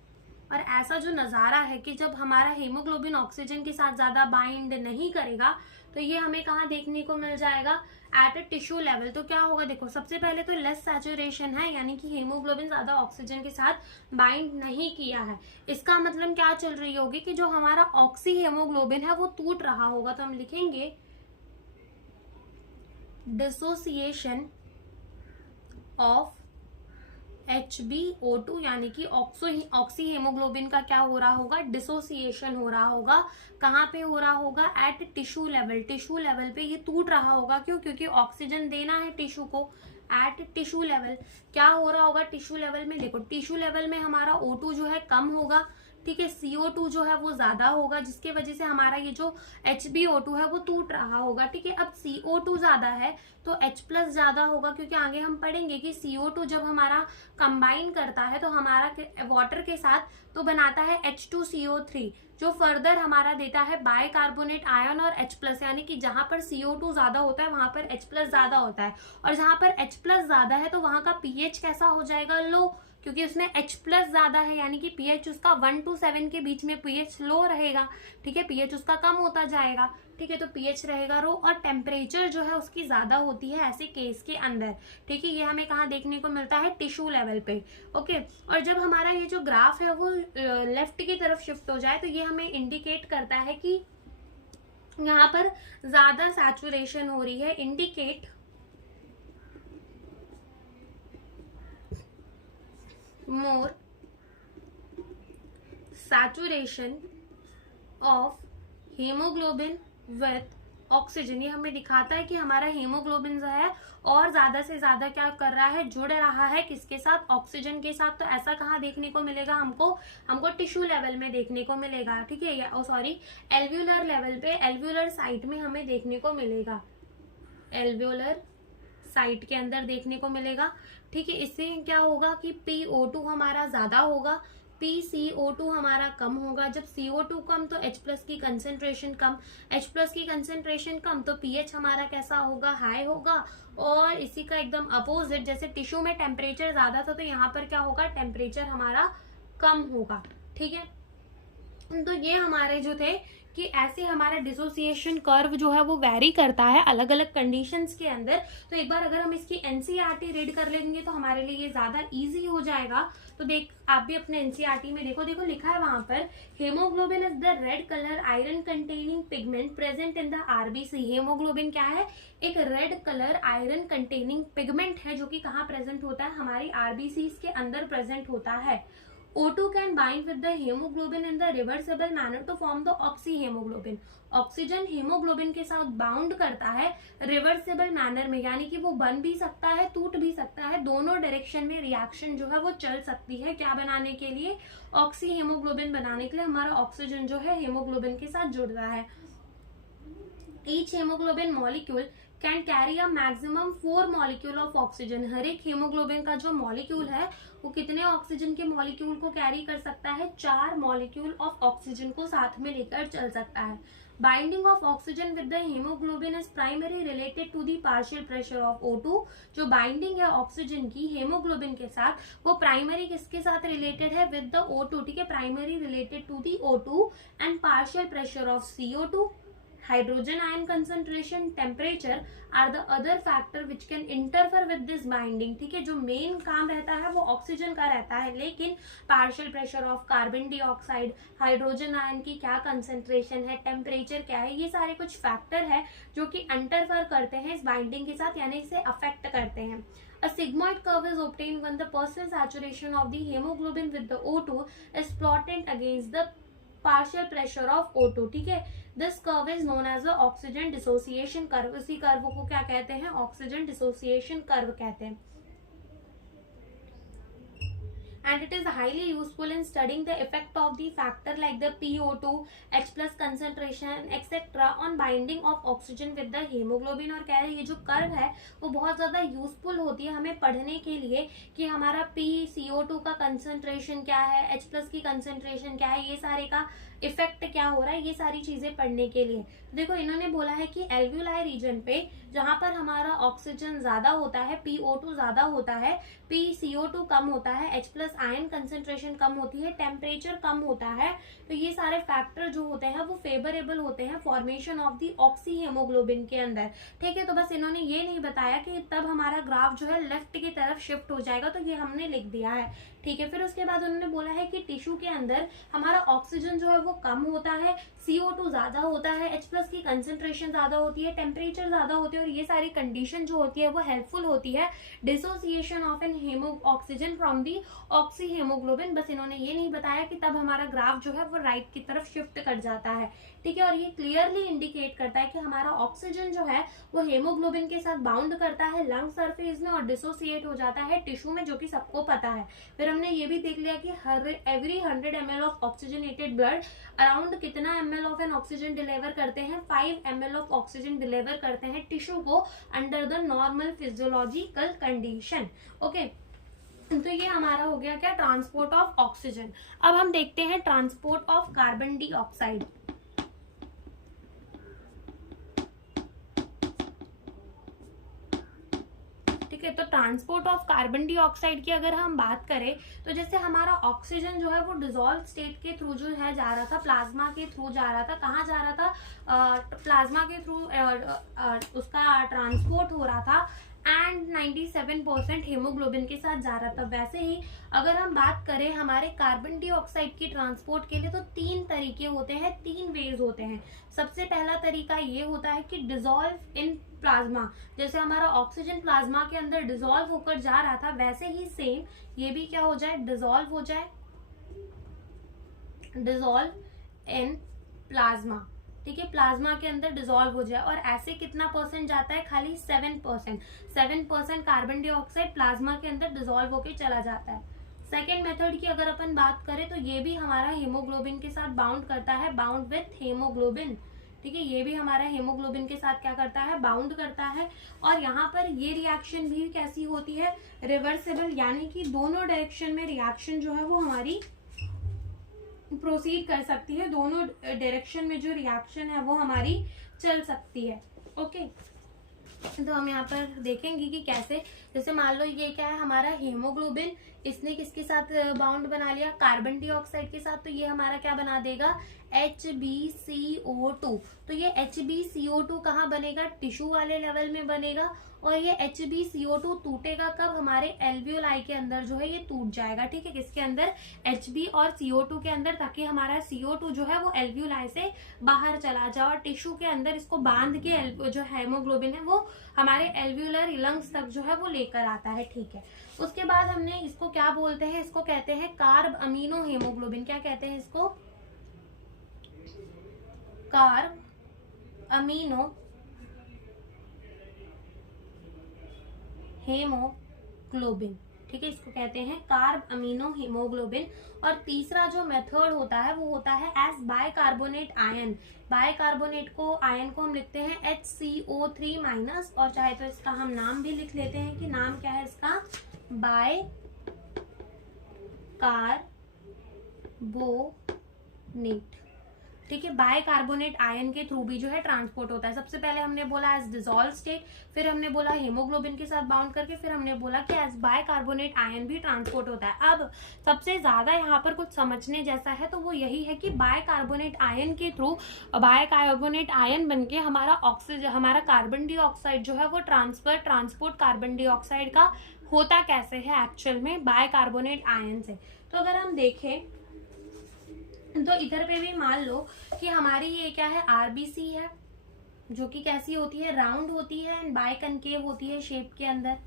और ऐसा जो नज़ारा है कि जब हमारा हीमोग्लोबिन ऑक्सीजन के साथ ज़्यादा बाइंड नहीं करेगा तो ये हमें कहाँ देखने को मिल जाएगा, एट अ टिश्यू लेवल। तो क्या होगा, देखो सबसे पहले तो लेस सैचुरेशन है, यानी कि हीमोग्लोबिन ज़्यादा ऑक्सीजन के साथ बाइंड नहीं किया है। इसका मतलब क्या चल रही होगी कि जो हमारा ऑक्सी हीमोग्लोबिन है वो टूट रहा होगा। तो हम लिखेंगे डिसोसिएशन ऑफ HbO2, यानी कि ऑक्सी हीमोग्लोबिन का क्या हो रहा होगा, डिसोसिएशन हो रहा होगा। कहाँ पे हो रहा होगा, at tissue level. Tissue level पे ये टूट रहा होगा, क्यों, क्योंकि ऑक्सीजन देना है टिश्यू को। एट टिश्यू लेवल क्या हो रहा होगा, टिश्यू लेवल में देखो, टिश्यू लेवल में हमारा O2 जो है कम होगा। ठीक है, CO2 जो है वो ज्यादा होगा, जिसके वजह से हमारा ये जो HbO2 है वो टूट रहा होगा। ठीक है, अब CO2 ज्यादा है तो H प्लस ज्यादा होगा, क्योंकि आगे हम पढ़ेंगे कि CO2 जब हमारा कंबाइन करता है तो हमारा वाटर के साथ तो बनाता है H2CO3, जो फर्दर हमारा देता है बाइकार्बोनेट आयन और H प्लस, यानी कि जहां पर CO2 ज्यादा होता है वहां पर H प्लस ज्यादा होता है, और जहां पर H प्लस ज्यादा है तो वहां का pH कैसा हो जाएगा, लो, क्योंकि उसमें H प्लस ज्यादा है, यानी कि pH उसका 1 to 7 के बीच में pH लो रहेगा। ठीक है, pH उसका कम होता जाएगा। ठीक है, तो pH रहेगा रो, और टेम्परेचर जो है उसकी ज्यादा होती है ऐसे केस के अंदर। ठीक है, ये हमें कहाँ देखने को मिलता है, टिश्यू लेवल पे। ओके, और जब हमारा ये जो ग्राफ है वो लेफ्ट की तरफ शिफ्ट हो जाए तो ये हमें इंडिकेट करता है कि यहाँ पर ज्यादा सैचुरेशन हो रही है। Indicate more saturation of hemoglobin with oxygen. ये हमें दिखाता है कि हमारा हीमोग्लोबिन जो है और ज्यादा से ज्यादा क्या कर रहा है, जुड़ रहा है किसके साथ, ऑक्सीजन के साथ। तो ऐसा कहाँ देखने को मिलेगा, हमको टिश्यू लेवल में देखने को मिलेगा। ठीक है, या सॉरी एल्व्यूलर लेवल पे, एल्व्यूलर साइट में हमें देखने को मिलेगा, एल्व्यूलर साइट के अंदर देखने को मिलेगा। ठीक है, इससे क्या होगा कि PO2 हमारा ज्यादा होगा, PCO2 हमारा कम होगा। जब CO2 कम तो H प्लस की कंसेंट्रेशन कम, H प्लस की कंसेंट्रेशन कम तो pH हमारा कैसा होगा, हाई होगा। और इसी का एकदम अपोजिट, जैसे टिश्यू में टेम्परेचर ज्यादा था तो यहाँ पर क्या होगा, टेम्परेचर हमारा कम होगा। ठीक है, तो ये हमारे जो थे कि ऐसे हमारा डिसोसिएशन कर्व जो है वो वेरी करता है अलग अलग कंडीशंस के अंदर। तो एक बार अगर हम इसकी एनसीईआरटी रीड कर लेंगे तो हमारे लिए ये ज्यादा इजी हो जाएगा। तो देख आप भी अपने एनसीईआरटी में देखो, देखो लिखा है वहां पर, haemoglobin is the red colour iron containing pigment present in the RBC. Haemoglobin क्या है? एक red colour iron containing pigment है जो कि कहाँ प्रेजेंट होता है? हमारी आरबीसी के अंदर प्रेजेंट होता है। O2 can bind with the hemoglobin in the reversible manner to form the oxyhemoglobin। Oxygen haemoglobin के साथ बाउंड करता है रिवर्सिबल मैनर में, यानी कि वो बन भी सकता है टूट भी सकता है, दोनों डायरेक्शन में रिएक्शन जो है वो चल सकती है। क्या बनाने के लिए? ऑक्सी हेमोग्लोबिन बनाने के लिए हमारा ऑक्सीजन जो है हेमोग्लोबिन के साथ जुड़ रहा है। Each hemoglobin molecule can carry a maximum 4 molecule of oxygen। हर एक हेमोग्लोबिन का जो मॉलिक्यूल है वो कितने ऑक्सीजन के मॉलिक्यूल को कैरी कर सकता है? 4 मॉलिक्यूल ऑफ ऑक्सीजन को साथ में लेकर चल सकता है। Binding of oxygen with the haemoglobin is primary related to the partial pressure of O2। जो बाइंडिंग है ऑक्सीजन की हेमोग्लोबिन के साथ वो प्राइमरी किसके साथ रिलेटेड है? विद द O2, ठीक है, primary related to the O2 and partial pressure of CO2। Hydrogen ion concentration, temperature are the other factor which can interfere with this binding. ठीक है, जो मेन काम रहता है वो ऑक्सीजन का रहता है, लेकिन partial pressure of carbon dioxide, hydrogen ion की क्या कंसंट्रेशन है, टेम्परेचर क्या है, ये सारे कुछ फैक्टर है जो कि इंटरफेयर करते हैं इस बाइंडिंग के साथ, यानी इसे अफेक्ट करते हैं। A sigmoid curve is obtained when the partial saturation of the hemoglobin with the O2 is plotted against the partial pressure of O2। ठीक है, this curve is known as a oxygen dissociation curve. इसी curve को क्या कहते हैं? Oxygen dissociation curve कहते हैं। And it is highly useful in studying the effect of the factor like the PO2, H plus concentration etc. on binding of oxygen with the hemoglobin। और कह रहे हैं ये जो कर्व है वो बहुत ज्यादा यूजफुल होती है हमें पढ़ने के लिए कि हमारा PCO2 का कंसंट्रेशन क्या है, H plus की कंसंट्रेशन क्या है, ये सारे का इफेक्ट क्या हो रहा है, ये सारी चीजें पढ़ने के लिए। देखो इन्होंने बोला है कि एल्व्यूलाई रीजन पे जहां पर हमारा ऑक्सीजन ज्यादा होता है, PO2 ज्यादा होता है, PCO2 कम होता है, H प्लस आयन कंसेंट्रेशन कम होती है, टेम्परेचर कम होता है, तो ये सारे फैक्टर जो होते हैं वो फेवरेबल होते हैं formation of the oxy haemoglobin के अंदर। ठीक है, तो बस इन्होंने ये नहीं बताया कि तब हमारा ग्राफ जो है लेफ्ट की तरफ शिफ्ट हो जाएगा, तो ये हमने लिख दिया है। ठीक है, फिर उसके बाद उन्होंने बोला है कि टिश्यू के अंदर हमारा ऑक्सीजन जो है वो कम होता है, CO2 ज्यादा होता है, H प्लस की कंसेंट्रेशन ज्यादा होती है, टेम्परेचर ज्यादा होती है, और ये सारी कंडीशन जो होती है वो हेल्पफुल होती है dissociation of N oxygen from the oxy haemoglobin. बस इन्होंने ये नहीं बताया कि तब हमारा ग्राफ जो है वो राइट की तरफ शिफ्ट कर जाता है। ठीक है, और ये क्लियरली इंडिकेट करता है कि हमारा ऑक्सीजन जो है वो हेमोग्लोबिन के साथ बाउंड करता है लंग सरफेस में और डिसोसिएट हो जाता है टिश्यू में, जो कि सबको पता है। फिर हमने ये भी देख लिया कि every 100 ml of oxygenated blood around कितना ml of N oxygen deliver करते हैं? 5 ml ऑफ ऑक्सीजन डिलीवर करते हैं टिश्यू को under the normal physiological condition. Okay, तो ये हमारा हो गया क्या? Transport of oxygen. अब हम देखते हैं ट्रांसपोर्ट ऑफ कार्बन डाइऑक्साइड। तो ट्रांसपोर्ट ऑफ कार्बन डाइऑक्साइड की अगर हम बात करें तो जैसे हमारा ऑक्सीजन जो है वो डिसॉल्व स्टेट के थ्रू जो है जा रहा था, प्लाज्मा के थ्रू जा रहा था। कहाँ जा रहा था? प्लाज्मा के थ्रू उसका ट्रांसपोर्ट हो रहा था एंड 97% हेमोग्लोबिन के साथ जा रहा था। वैसे ही अगर हम बात करें हमारे कार्बन डाइऑक्साइड की ट्रांसपोर्ट के लिए तो 3 तरीके होते हैं, 3 वेज होते हैं। सबसे पहला तरीका ये होता है कि डिसॉल्व इन प्लाज्मा, जैसे हमारा ऑक्सीजन प्लाज्मा के अंदर डिसॉल्व होकर जा रहा था वैसे ही सेम ये भी क्या हो जाए? डिसॉल्व हो जाए, डिसॉल्व इन प्लाज्मा। ठीक है, प्लाज्मा के अंदर डिसॉल्व हो जाए। और ऐसे कितना परसेंट जाता है? खाली 7% कार्बन डाइऑक्साइड प्लाज्मा के अंदर डिसॉल्व होके चला जाता है। सेकेंड मेथड की अगर अपन बात करें तो ये भी हमारा हेमोग्लोबिन के साथ बाउंड करता है, बाउंड विथ हेमोग्लोबिन। ठीक है, ये भी हमारा हेमोग्लोबिन के साथ क्या करता है? बाउंड करता है। और यहाँ पर ये रिएक्शन भी कैसी होती है? रिवर्सिबल, यानी कि दोनों डायरेक्शन में रिएक्शन जो है वो हमारी प्रोसीड कर सकती है, दोनों डायरेक्शन में जो रिएक्शन है वो हमारी चल सकती है। ओके, तो हम यहाँ पर देखेंगे कि कैसे, जैसे मान लो ये क्या है हमारा हेमोग्लोबिन, इसने किसके साथ बाउंड बना लिया? कार्बन डाइऑक्साइड के साथ, तो ये हमारा क्या बना देगा? HbCO2। तो ये HbCO2 कहाँ बनेगा? टिश्यू वाले लेवल में बनेगा। और ये HbCO2 टूटेगा कब? हमारे एल्वियोलाई के अंदर जो है ये टूट जाएगा। ठीक है, किसके अंदर? Hb और CO2 के अंदर, ताकि हमारा CO2 जो है वो एल्वियोलाई से बाहर चला जाए और टिश्यू के अंदर इसको बांध के जो हेमोग्लोबिन है वो हमारे एल्वियोलर लंग्स तक जो है वो लेकर आता है। ठीक है, उसके बाद हमने इसको क्या बोलते हैं? इसको कहते हैं कार्ब अमीनो हेमोग्लोबिन। क्या कहते हैं इसको? Carb amino haemoglobin. ठीक है, इसको कहते हैं कार्ब अमीनो हेमोग्लोबिन। और तीसरा जो मेथड होता है वो होता है एज बाइकार्बोनेट आयन। बाइकार्बोनेट को आयन को हम लिखते हैं HCO3- और चाहे तो इसका हम नाम भी लिख लेते हैं कि नाम क्या है इसका? बाइकार्बोनेट। ठीक है, बाइकार्बोनेट आयन के थ्रू भी जो है ट्रांसपोर्ट होता है। सबसे पहले हमने बोला एज डिसॉल्व स्टेट, फिर हमने बोला हेमोग्लोबिन के साथ बाउंड करके, फिर हमने बोला कि एज बाइकार्बोनेट आयन भी ट्रांसपोर्ट होता है। अब सबसे ज्यादा यहाँ पर कुछ समझने जैसा है तो वो यही है कि बाइकार्बोनेट आयन के थ्रू बाइकार्बोनेट आयन बनके हमारा ऑक्सीजन, हमारा कार्बन डाइऑक्साइड जो है वो ट्रांसपोर्ट कार्बन डाइऑक्साइड का होता कैसे है एक्चुअल में? बाइकार्बोनेट आयन से। तो अगर हम देखें तो इधर पे भी मान लो कि हमारी ये क्या है? आरबीसी है, जो कि कैसी होती है? राउंड होती है एंड बाइकनकेव होती है शेप के अंदर।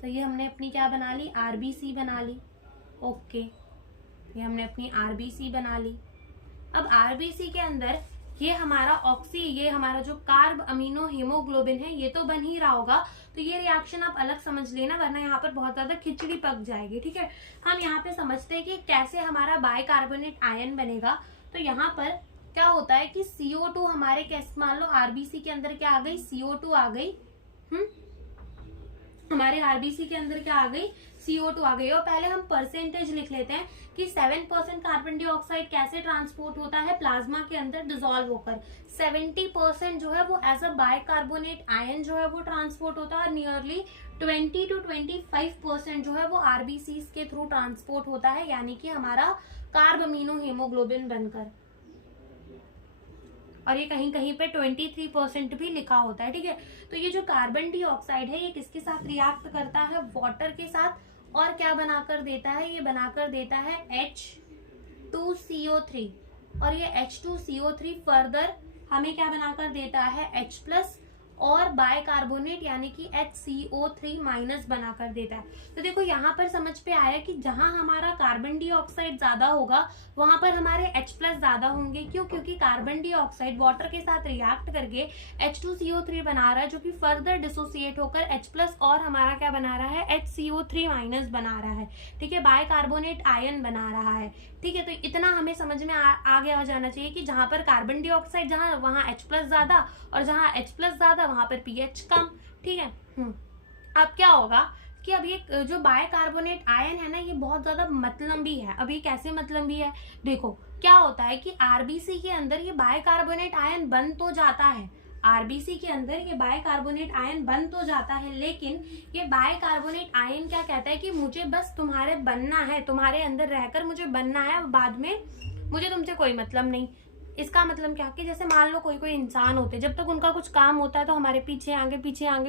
तो ये हमने अपनी क्या बना ली? आरबीसी बना ली। ओके, ये हमने अपनी आरबीसी बना ली। अब आरबीसी के अंदर ये हमारा जो कार्ब अमीनो हेमोग्लोबिन है ये तो बन ही रहा होगा। तो ये रिएक्शन आप अलग समझ लेना, वरना यहाँ पर बहुत ज्यादा खिचड़ी पक जाएगी। ठीक है, हम यहाँ पे समझते हैं कि कैसे हमारा बाइकार्बोनेट आयन बनेगा। तो यहाँ पर क्या होता है कि CO2 हमारे कैसे, मान लो आरबीसी के अंदर क्या आ गई? CO2 आ गई। हमारे आरबीसी के अंदर क्या आ गई? CO2 आ गई। और पहले हम परसेंटेज लिख लेते हैं कि 7% कार्बन डाइऑक्साइड कैसे ट्रांसपोर्ट होता है? प्लाज्मा के अंदर डिसॉल्व होकर। 70% जो है वो एज अ बाइकार्बोनेट आयन जो है वो ट्रांसपोर्ट होता है। और नियरली 20 to 25% जो है वो आरबीसी के थ्रू ट्रांसपोर्ट होता है, यानी कि हमारा कार्ब अमीनो हेमोग्लोबिन बनकर। और ये कहीं कहीं पे 23% भी लिखा होता है। ठीक है, तो ये जो कार्बन डाइऑक्साइड है ये किसके साथ रिएक्ट करता है? वाटर के साथ। और क्या बनाकर देता है? ये बनाकर देता है H2CO3। और ये H2CO3 फर्दर हमें क्या बनाकर देता है? H+ और बाइकार्बोनेट यानी कि HCO3- बनाकर देता है। तो देखो यहाँ पर समझ पे आया कि जहां हमारा कार्बन डाइऑक्साइड ज्यादा होगा वहां पर हमारे H+ ज्यादा होंगे। क्यों? क्योंकि कार्बन डाइऑक्साइड वाटर के साथ रिएक्ट करके H2CO3 बना रहा है, जो कि फर्दर डिसोसिएट होकर H+ और हमारा क्या बना रहा है? HCO3- बना रहा है। ठीक है, बाइकार्बोनेट आयन बना रहा है। ठीक है, तो इतना हमें समझ में आ गया जाना चाहिए कि जहां पर कार्बन डाइऑक्साइड जहां, वहां H+ ज्यादा, और जहां H+ ज्यादा वहां पर pH कम। ठीक है। अब क्या होगा कि अब ये जो बाइकार्बोनेट आयन है ना ये बहुत ज्यादा मतलबी है। अब ये कैसे मतलबी है? देखो क्या होता है कि आरबीसी के अंदर ये बाइकार्बोनेट आयन बन तो जाता है, आरबीसी के अंदर ये बाइकार्बोनेट आयन बन तो जाता है, लेकिन ये बाइकार्बोनेट आयन क्या कहता है कि मुझे बस तुम्हारे बनना है, तुम्हारे अंदर रहकर मुझे बनना है, बाद में मुझे तुमसे कोई मतलब नहीं। इसका मतलब क्या कि जैसे मान लो कोई इंसान होते हैं, जब तक उनका कुछ काम होता है तो हमारे पीछे आगे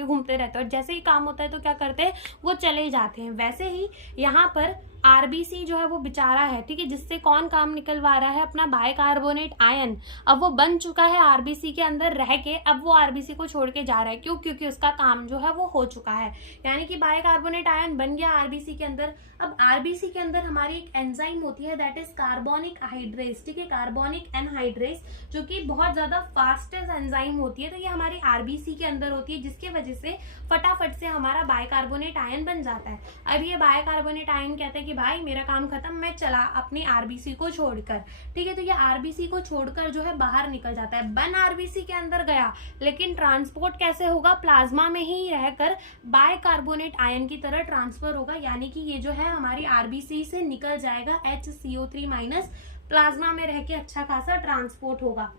घूमते रहते हैं, और जैसे ही काम होता है तो क्या करते हैं? वो चले जाते हैं। वैसे ही यहाँ पर आरबीसी जो है वो बेचारा है। ठीक है, जिससे कौन काम निकलवा रहा है? अपना बाइकार्बोनेट आयन। अब वो बन चुका है आरबीसी के अंदर रह के, अब वो आरबीसी को छोड़ के जा रहा है। क्यों? क्योंकि उसका काम जो है वो हो चुका है, यानी कि बाइकार्बोनेट आयन बन गया आरबीसी के अंदर। अब आरबीसी के अंदर हमारी एक एंजाइम होती है दैट इज कार्बोनिक हाइड्रेज। ठीक है, कार्बोनिक एनहाइड्रेज, जो कि बहुत ज्यादा फास्टेस्ट एंजाइम होती है। तो ये हमारी आरबीसी के अंदर होती है, जिसकी वजह से फटाफट से हमारा बाइकार्बोनेट आयन बन जाता है। अब ये बाइकार्बोनेट आयन कहते हैं कि भाई मेरा काम खत्म, मैं चला अपनी आरबीसी को छोड़कर। ठीक है, तो ये आरबीसी को छोड़कर जो है बाहर निकल जाता है, बन आरबीसी के अंदर गया, लेकिन ट्रांसपोर्ट कैसे होगा? प्लाज्मा में ही रहकर बाइकार्बोनेट आयन की तरह ट्रांसफर होगा, यानी कि ये जो है हमारी आरबीसी से निकल जाएगा HCO3-, प्लाज्मा में रह के अच्छा खासा ट्रांसपोर्ट होगा।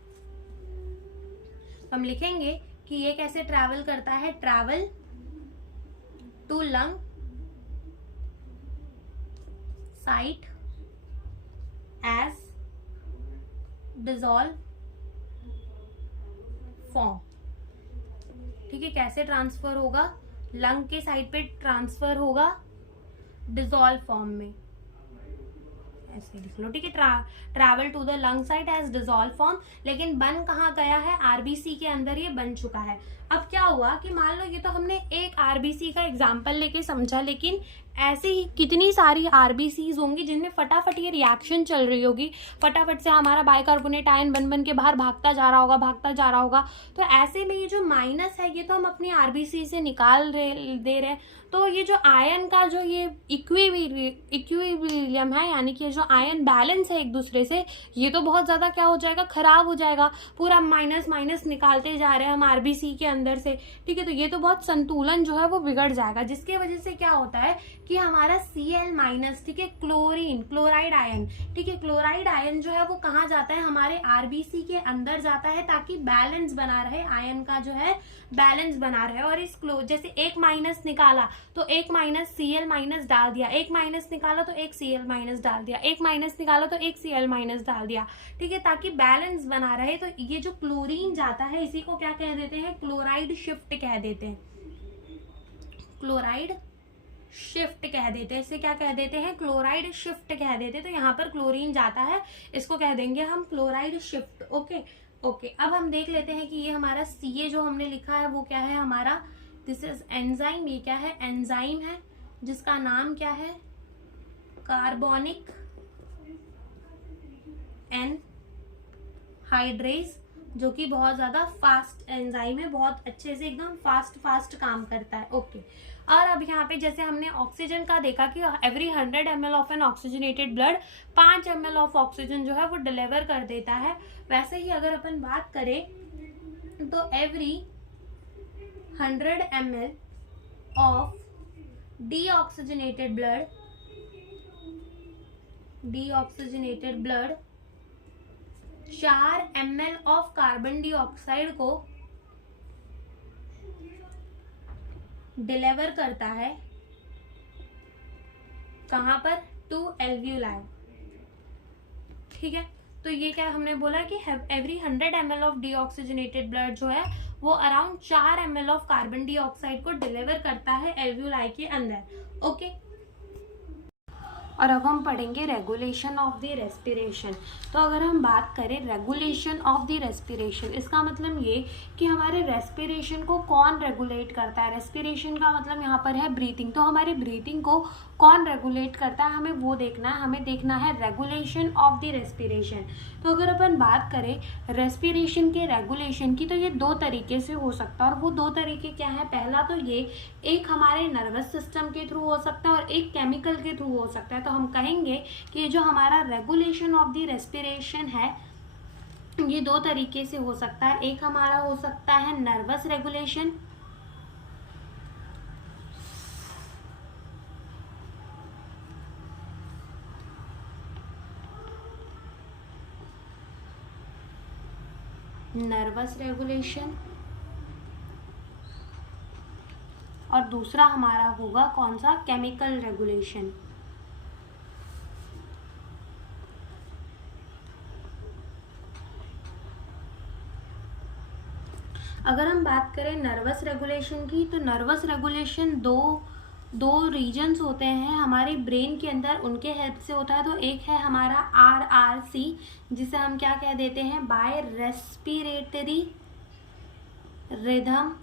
हम लिखेंगे कि ये कैसे ट्रैवल करता है? Travel to lung site as dissolve form. ठीक है, कैसे ट्रांसफर होगा, लंग के साइड पे ट्रांसफर होगा डिसॉल्व फॉर्म में, ऐसे लिख लो। ठीक है, travel to the lung side as dissolve form. लेकिन बन कहाँ गया है, आरबीसी के अंदर ये बन चुका है। अब क्या हुआ कि मान लो ये तो हमने एक आरबीसी का एग्जांपल लेके समझा, लेकिन ऐसे ही कितनी सारी आरबीसीज होंगी जिनमें फटाफट ये रिएक्शन चल रही होगी, फटाफट से हमारा बाइकार्बोनेट आयन बन बन के बाहर भागता जा रहा होगा, भागता जा रहा होगा। तो ऐसे में ये जो माइनस है ये तो हम अपनी आरबीसी से निकाल दे रहे हैं। तो ये जो आयन का जो ये इक्विलिब्रियम है, यानी कि जो आयन बैलेंस है एक दूसरे से, ये तो बहुत ज्यादा क्या हो जाएगा, खराब हो जाएगा। पूरा माइनस माइनस निकालते जा रहे हैं हम आरबीसी के अंदर से। ठीक है, तो ये तो बहुत संतुलन जो है वो बिगड़ जाएगा, जिसके वजह से क्या होता है कि हमारा Cl माइनस, ठीक है, क्लोराइड आयन, ठीक है, क्लोराइड आयन जो है वो कहाँ जाता है, हमारे आरबीसी के अंदर जाता है, ताकि बैलेंस बना रहे, आयन का जो है बैलेंस बना रहे। और इस जैसे एक माइनस निकाला तो एक माइनस Cl माइनस डाल दिया, एक माइनस निकाला तो एक Cl माइनस डाल दिया, एक माइनस निकाला तो एक Cl माइनस डाल दिया। ठीक है, ताकि बैलेंस बना रहे। तो ये जो क्लोरीन जाता है इसी को क्या कह देते हैं, क्लोराइड शिफ्ट कह देते हैं, क्लोराइड शिफ्ट कह देते हैं। इसे क्या कह देते हैं, क्लोराइड शिफ्ट कह देते हैं। तो यहाँ पर क्लोरीन जाता है, इसको कह देंगे हम क्लोराइड शिफ्ट। ओके ओके, अब हम देख लेते हैं कि ये हमारा Ca जो हमने लिखा है वो क्या है हमारा, दिस इज एंजाइम। ये क्या है, एंजाइम है जिसका नाम क्या है, कार्बोनिक एनहाइड्रेज, जो कि बहुत ज्यादा फास्ट एंजाइम है, बहुत अच्छे से एकदम फास्ट काम करता है। ओके, और अब यहाँ पे जैसे हमने ऑक्सीजन का देखा कि every 100 ml of an oxygenated blood 5 ml of oxygen जो है वो डिलीवर कर देता है। वैसे ही अगर अपन बात करें तो every 100 ml of deoxygenated blood 4 ml of carbon dioxide को डिलीवर करता है, कहां पर, टू एल्वियोलाई। ठीक है, तो ये क्या हमने बोला कि every 100 ml of deoxygenated blood जो है वो around 4 ml of carbon dioxide को डिलीवर करता है एल्वियोलाई के अंदर। ओके, और अब हम पढ़ेंगे रेगुलेशन ऑफ द रेस्पिरेशन। तो अगर हम बात करें रेगुलेशन ऑफ द रेस्पिरेशन, इसका मतलब ये कि हमारे रेस्पिरेशन को कौन रेगुलेट करता है। रेस्पिरेशन का मतलब यहाँ पर है ब्रीथिंग, तो हमारी ब्रीथिंग को कौन रेगुलेट करता है, हमें वो देखना है। हमें देखना है रेगुलेशन ऑफ द रेस्पिरेशन। तो अगर अपन बात करें रेस्पिरेशन के रेगुलेशन की, तो ये दो तरीके से हो सकता है, और वो दो तरीके क्या है, पहला तो ये एक हमारे नर्वस सिस्टम के थ्रू हो सकता है और एक केमिकल के थ्रू हो सकता है। तो हम कहेंगे कि जो हमारा रेगुलेशन ऑफ द रेस्पिरेशन है ये दो तरीके से हो सकता है। एक हमारा हो सकता है नर्वस रेगुलेशन, और दूसरा हमारा होगा कौन सा, केमिकल रेगुलेशन। अगर हम बात करें नर्वस रेगुलेशन की, तो नर्वस रेगुलेशन दो रीजन्स होते हैं हमारे ब्रेन के अंदर, उनके हेल्प से होता है। तो एक है हमारा RRC, जिसे हम क्या कह देते हैं, बाय रेस्पिरेटरी रिदम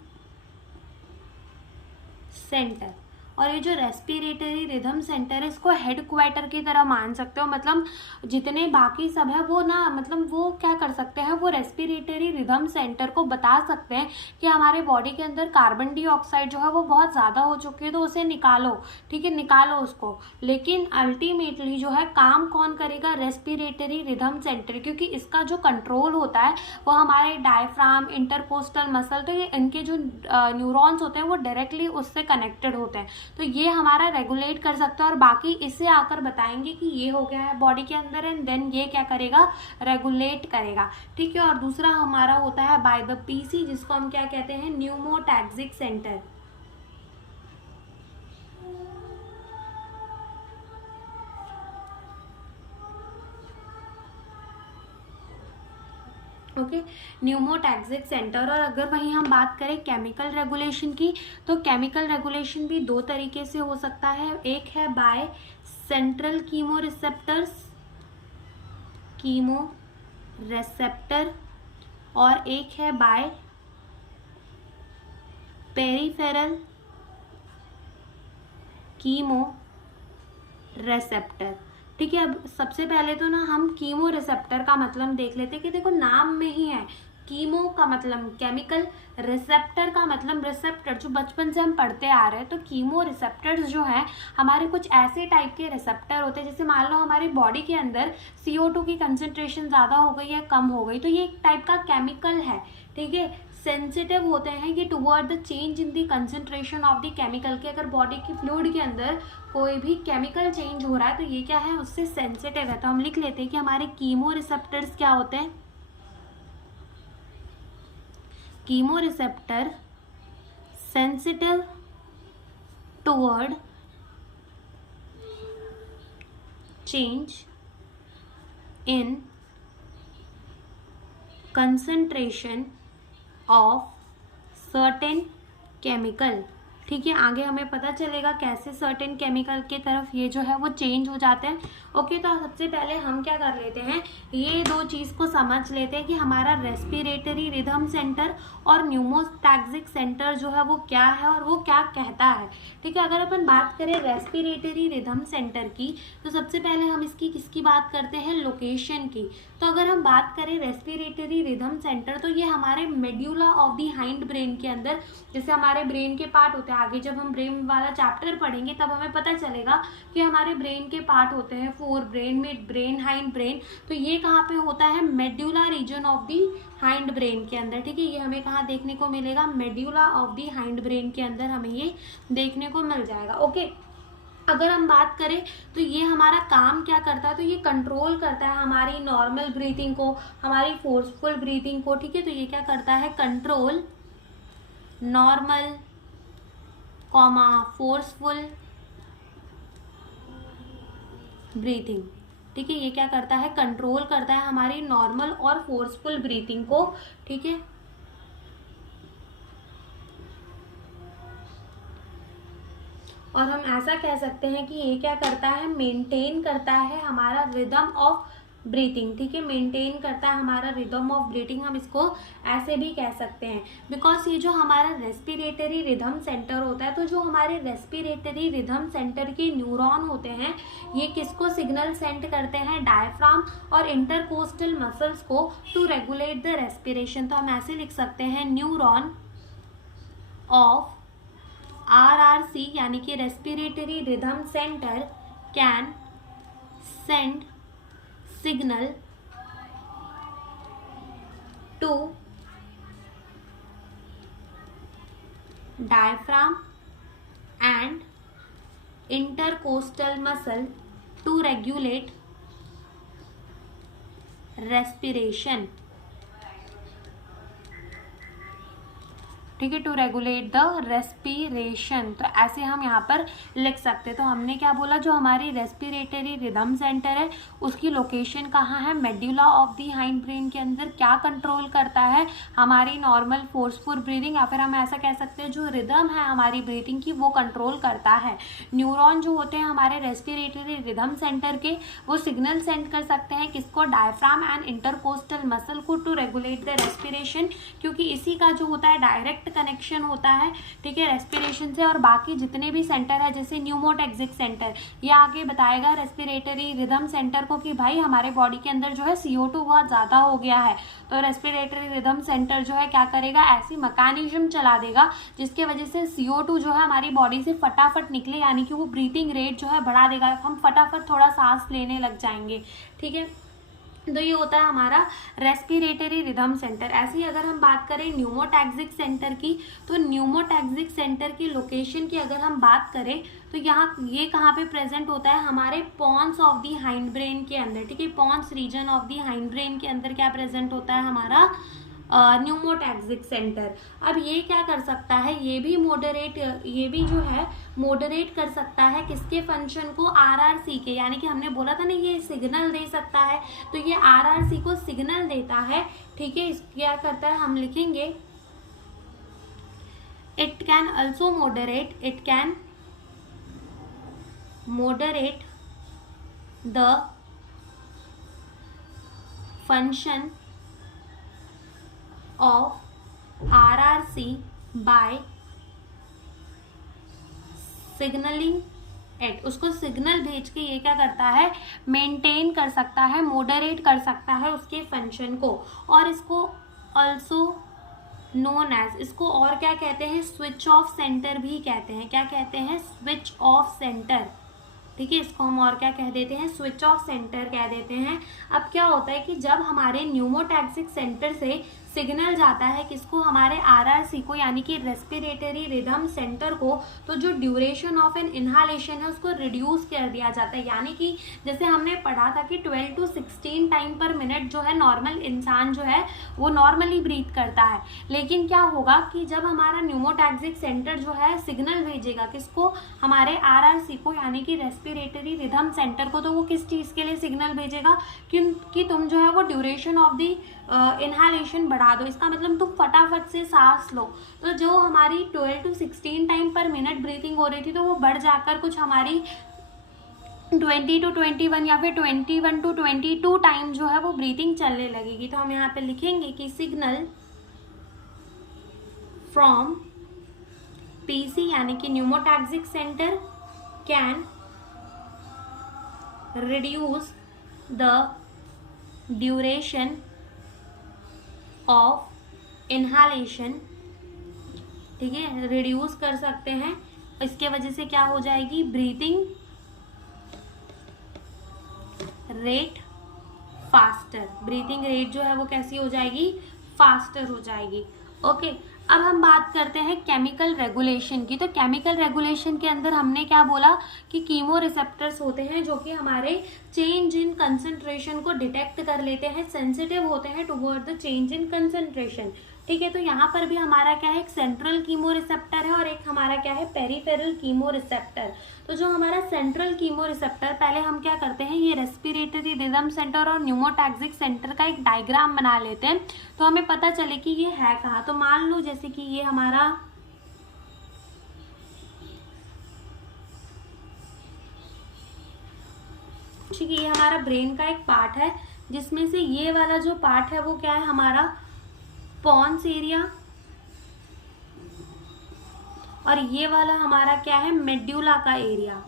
सेंटर। और ये जो रेस्पिरेटरी रिदम सेंटर है इसको हेडक्वार्टर की तरह मान सकते हो। मतलब जितने बाकी सब है वो ना, मतलब वो क्या कर सकते हैं, वो रेस्पिरेटरी रिदम सेंटर को बता सकते हैं कि हमारे बॉडी के अंदर कार्बन डाइऑक्साइड जो है वो बहुत ज़्यादा हो चुकी है, तो उसे निकालो। ठीक है, निकालो उसको। लेकिन अल्टीमेटली जो है काम कौन करेगा, रेस्पिरेटरी रिदम सेंटर, क्योंकि इसका जो कंट्रोल होता है वो हमारे डायफ्राम, इंटरकोस्टल मसल, तो ये इनके जो न्यूरॉन्स होते हैं वो डायरेक्टली उससे कनेक्टेड होते हैं। तो ये हमारा रेगुलेट कर सकता है, और बाकी इससे आकर बताएंगे कि ये हो गया है बॉडी के अंदर, एंड देन ये क्या करेगा, रेगुलेट करेगा। ठीक है, और दूसरा हमारा होता है बाय द PC, जिसको हम क्या कहते हैं, pneumotaxic centre. Okay, pneumotaxic centre. और अगर वहीं हम बात करें केमिकल रेगुलेशन की, तो केमिकल रेगुलेशन भी दो तरीके से हो सकता है। एक है बाय सेंट्रल कीमो रेसेप्टर और एक है बाय पेरिफेरल कीमो रेसेप्टर। ठीक है, अब सबसे पहले तो ना हम कीमो रिसेप्टर का मतलब देख लेते हैं कि देखो नाम में ही है, कीमो का मतलब केमिकल, रिसेप्टर का मतलब रिसेप्टर, जो बचपन से हम पढ़ते आ रहे हैं। तो कीमो रिसेप्टर्स जो है हमारे कुछ ऐसे टाइप के रिसेप्टर होते हैं, जैसे मान लो हमारी बॉडी के अंदर CO2 की कंसंट्रेशन ज़्यादा हो गई या कम हो गई, तो ये एक टाइप का केमिकल है। ठीक है, सेंसिटिव होते हैं ये toward the change in the concentration of the chemical, के अगर बॉडी की फ्लूइड के अंदर कोई भी केमिकल चेंज हो रहा है तो ये क्या है, उससे सेंसिटिव है। तो हम लिख लेते हैं कि हमारे कीमो रिसेप्टर्स क्या होते हैं, chemo receptor sensitive toward change in concentration of certain chemical. ठीक है, आगे हमें पता चलेगा कैसे सर्टेन केमिकल के तरफ ये जो है वो चेंज हो जाते हैं। ओके, तो सबसे पहले हम क्या कर लेते हैं, ये दो चीज़ को समझ लेते हैं कि हमारा रेस्पिरेटरी रिदम सेंटर और न्यूमोटैक्सिक सेंटर जो है वो क्या है और वो क्या कहता है। ठीक है, अगर अपन बात करें रेस्पिरेटरी रिदम सेंटर की, तो सबसे पहले हम किसकी बात करते हैं, लोकेशन की। तो अगर हम बात करें रेस्पिरेटरी रिदम सेंटर, तो ये हमारे medulla of the hind brain के अंदर, जैसे हमारे ब्रेन के पार्ट होते हैं, आगे जब हम ब्रेन वाला चैप्टर पढ़ेंगे तब हमें पता चलेगा कि हमारे ब्रेन के पार्ट होते हैं, fore brain, mid brain, hind brain. तो ये कहाँ पे होता है, medulla region of the hind brain के अंदर। ठीक है, ये हमें कहाँ देखने को मिलेगा, medulla of the hind brain के अंदर हमें ये देखने को मिल जाएगा। ओके, अगर हम बात करें तो ये हमारा काम क्या करता है, तो ये कंट्रोल करता है हमारी नॉर्मल ब्रीथिंग को, हमारी फोर्सफुल ब्रीथिंग को। ठीक है, तो ये क्या करता है, कंट्रोल नॉर्मल फोर्सफुल ब्रीथिंग। ठीक है, ये क्या करता है, कंट्रोल करता है हमारी नॉर्मल और फोर्सफुल ब्रीथिंग को। ठीक है, और हम ऐसा कह सकते हैं कि ये क्या करता है, मेंटेन करता है हमारा रिदम ऑफ ब्रीथिंग। ठीक है, मेंटेन करता है हमारा रिदम ऑफ ब्रीथिंग, हम इसको ऐसे भी कह सकते हैं। बिकॉज ये जो हमारा रेस्पिरेटरी रिदम सेंटर होता है, तो जो हमारे रेस्पिरेटरी रिदम सेंटर के न्यूरॉन होते हैं, ये किसको सिग्नल सेंड करते हैं, डायफ्राम और इंटरकोस्टल मसल्स को, टू रेगुलेट द रेस्पिरेशन। तो हम ऐसे लिख सकते हैं, न्यूरॉन ऑफ RRC यानी कि respiratory rhythm centre can send signal to diaphragm and intercostal muscle to regulate respiration. ठीक है, टू रेगुलेट द रेस्पिरेशन। तो ऐसे हम यहाँ पर लिख सकते हैं। तो हमने क्या बोला, जो हमारी रेस्पिरेटरी रिदम सेंटर है उसकी लोकेशन कहाँ है, medulla of the hind brain के अंदर। क्या कंट्रोल करता है, हमारी नॉर्मल फोर्सफुल ब्रीदिंग, या फिर हम ऐसा कह सकते हैं जो रिदम है हमारी ब्रीथिंग की वो कंट्रोल करता है। न्यूरॉन जो होते हैं हमारे रेस्पिरेटरी रिदम सेंटर के, वो सिग्नल सेंड कर सकते हैं किसको, डायफ्राम एंड इंटरकोस्टल मसल को, टू रेगुलेट द रेस्पिरेशन, क्योंकि इसी का जो होता है डायरेक्ट कनेक्शन होता है। ठीक है, रेस्पिरेशन से। और बाकी जितने भी सेंटर है, जैसे न्यूमोटैक्सिक सेंटर, ये आगे बताएगा रेस्पिरेटरी रिदम सेंटर को कि भाई हमारे बॉडी के अंदर जो है CO2 बहुत ज़्यादा हो गया है। तो रेस्पिरेटरी रिदम सेंटर जो है क्या करेगा, ऐसी मैकेनिज्म चला देगा जिसके वजह से CO2 जो है हमारी बॉडी से फटाफट निकले, यानी कि वो ब्रीथिंग रेट जो है बढ़ा देगा, हम फटाफट थोड़ा सांस लेने लग जाएंगे। ठीक है, तो ये होता है हमारा रेस्पिरेटरी रिदम सेंटर। ऐसे ही अगर हम बात करें न्यूमोटैक्सिक सेंटर की, तो न्यूमोटैक्सिक सेंटर की लोकेशन की अगर हम बात करें तो यहाँ ये कहाँ पे प्रेजेंट होता है, हमारे pons of the hind brain के अंदर। ठीक है, pons region of the hind brain के अंदर क्या प्रेजेंट होता है, हमारा न्यूमोटैक्सिक सेंटर। अब ये क्या कर सकता है, ये भी जो है मॉडरेट कर सकता है किसके फंक्शन को, आरआरसी के, यानी कि हमने बोला था ना ये सिग्नल दे सकता है, तो ये आरआरसी को सिग्नल देता है। ठीक है, क्या करता है हम लिखेंगे it can also moderate the function of RRC by signaling it। उसको सिग्नल भेज के ये क्या करता है, मेंटेन कर सकता है, मॉडरेट कर सकता है उसके फंक्शन को। और इसको ऑल्सो नोन एज, इसको और क्या कहते हैं, स्विच ऑफ सेंटर भी कहते हैं। क्या कहते हैं, स्विच ऑफ सेंटर। ठीक है, इसको हम और क्या कह देते हैं, स्विच ऑफ सेंटर कह देते हैं। अब क्या होता है कि जब हमारे न्यूमोटैक्सिक सेंटर से सिग्नल जाता है किसको, हमारे आरआरसी को, यानी कि रेस्पिरेटरी रिदम सेंटर को, तो जो ड्यूरेशन ऑफ एन इनहालेशन है उसको रिड्यूस कर दिया जाता है। यानी कि जैसे हमने पढ़ा था कि 12 to 16 टाइम पर मिनट जो है नॉर्मल इंसान जो है वो नॉर्मली ब्रीथ करता है। लेकिन क्या होगा कि जब हमारा न्यूमोटैक्सिक सेंटर जो है सिग्नल भेजेगा किसको, हमारे आरआरसी को, यानी कि रेस्पिरेटरी रिदम सेंटर को, तो वो किस चीज़ के लिए सिग्नल भेजेगा कि तुम जो है वो ड्यूरेशन ऑफ द इनहालेशन बढ़ा दो। इसका मतलब तुम फटाफट से सांस लो। तो जो हमारी 12 to 16 टाइम पर मिनट ब्रीथिंग हो रही थी तो वो बढ़ जाकर कुछ हमारी 20 to 21 या फिर 21 to 22 टाइम जो है वो ब्रीथिंग चलने लगेगी। तो हम यहाँ पे लिखेंगे कि सिग्नल फ्रॉम पीसी यानी कि pneumotaxic centre can reduce the duration of inhalation. ठीक है, रिड्यूस कर सकते हैं। इसके वजह से क्या हो जाएगी, breathing rate faster, breathing rate जो है वो कैसी हो जाएगी, फास्टर हो जाएगी। ओके, अब हम बात करते हैं केमिकल रेगुलेशन की। तो केमिकल रेगुलेशन के अंदर हमने क्या बोला कि कीमो रिसेप्टर्स होते हैं जो कि हमारे चेंज इन कंसंट्रेशन को डिटेक्ट कर लेते हैं, सेंसिटिव होते हैं toward the change in concentration. ठीक है, तो यहाँ पर भी हमारा क्या है, एक सेंट्रल कीमो रिसेप्टर है और एक हमारा क्या है, पेरिफेरल कीमो रिसेप्टर। तो जो हमारा सेंट्रल कीमो रिसेप्टर, पहले हम क्या करते हैं, ये रेस्पिरेटरी रिदम सेंटर और न्यूमोटैक्सिक सेंटर का एक डायग्राम बना लेते हैं तो हमें पता चले कि ये है कहाँ। तो मान लो जैसे कि ये हमारा ठीक है, ये हमारा ब्रेन का एक पार्ट है जिसमें से ये वाला जो पार्ट है वो क्या है, हमारा पॉन्स एरिया, और ये वाला हमारा क्या है, मेड्यूला का एरिया।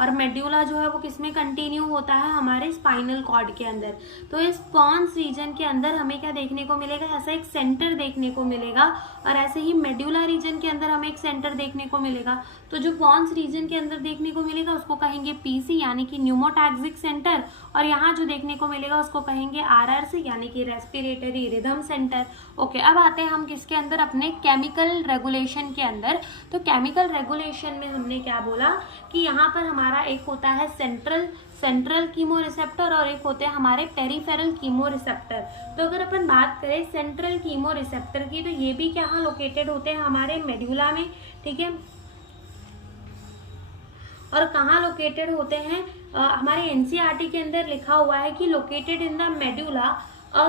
और मेड्यूला जो है वो किसमें कंटिन्यू होता है, हमारे स्पाइनल कॉर्ड के अंदर। तो इस पॉन्स रीजन के अंदर हमें क्या देखने को मिलेगा, ऐसा एक सेंटर देखने को मिलेगा, और ऐसे ही मेड्यूला रीजन के अंदर हमें एक सेंटर देखने को मिलेगा। तो जो पॉन्स रीजन के अंदर देखने को मिलेगा उसको कहेंगे पीसी यानी कि न्यूमोटैक्सिक सेंटर, और यहाँ जो देखने को मिलेगा उसको कहेंगे आरआरसी यानी कि रेस्पिरेटरी रिदम सेंटर। ओके, अब आते हैं हम किसके अंदर, अपने केमिकल रेगुलेशन के अंदर। तो केमिकल रेगुलेशन में हमने क्या बोला कि यहाँ पर हमारा एक होता है सेंट्रल कीमो रिसेप्टर और एक होते हैं हमारे पेरिफेरल कीमो रिसेप्टर। तो अगर अपन बात करें सेंट्रल कीमो रिसेप्टर की, तो ये भी कहाँ लोकेटेड होते हैं, हमारे मेड्यूला में। ठीक है, और कहाँ लोकेटेड होते हैं, हमारे एनसीईआरटी के अंदर लिखा हुआ है कि located in the medulla, a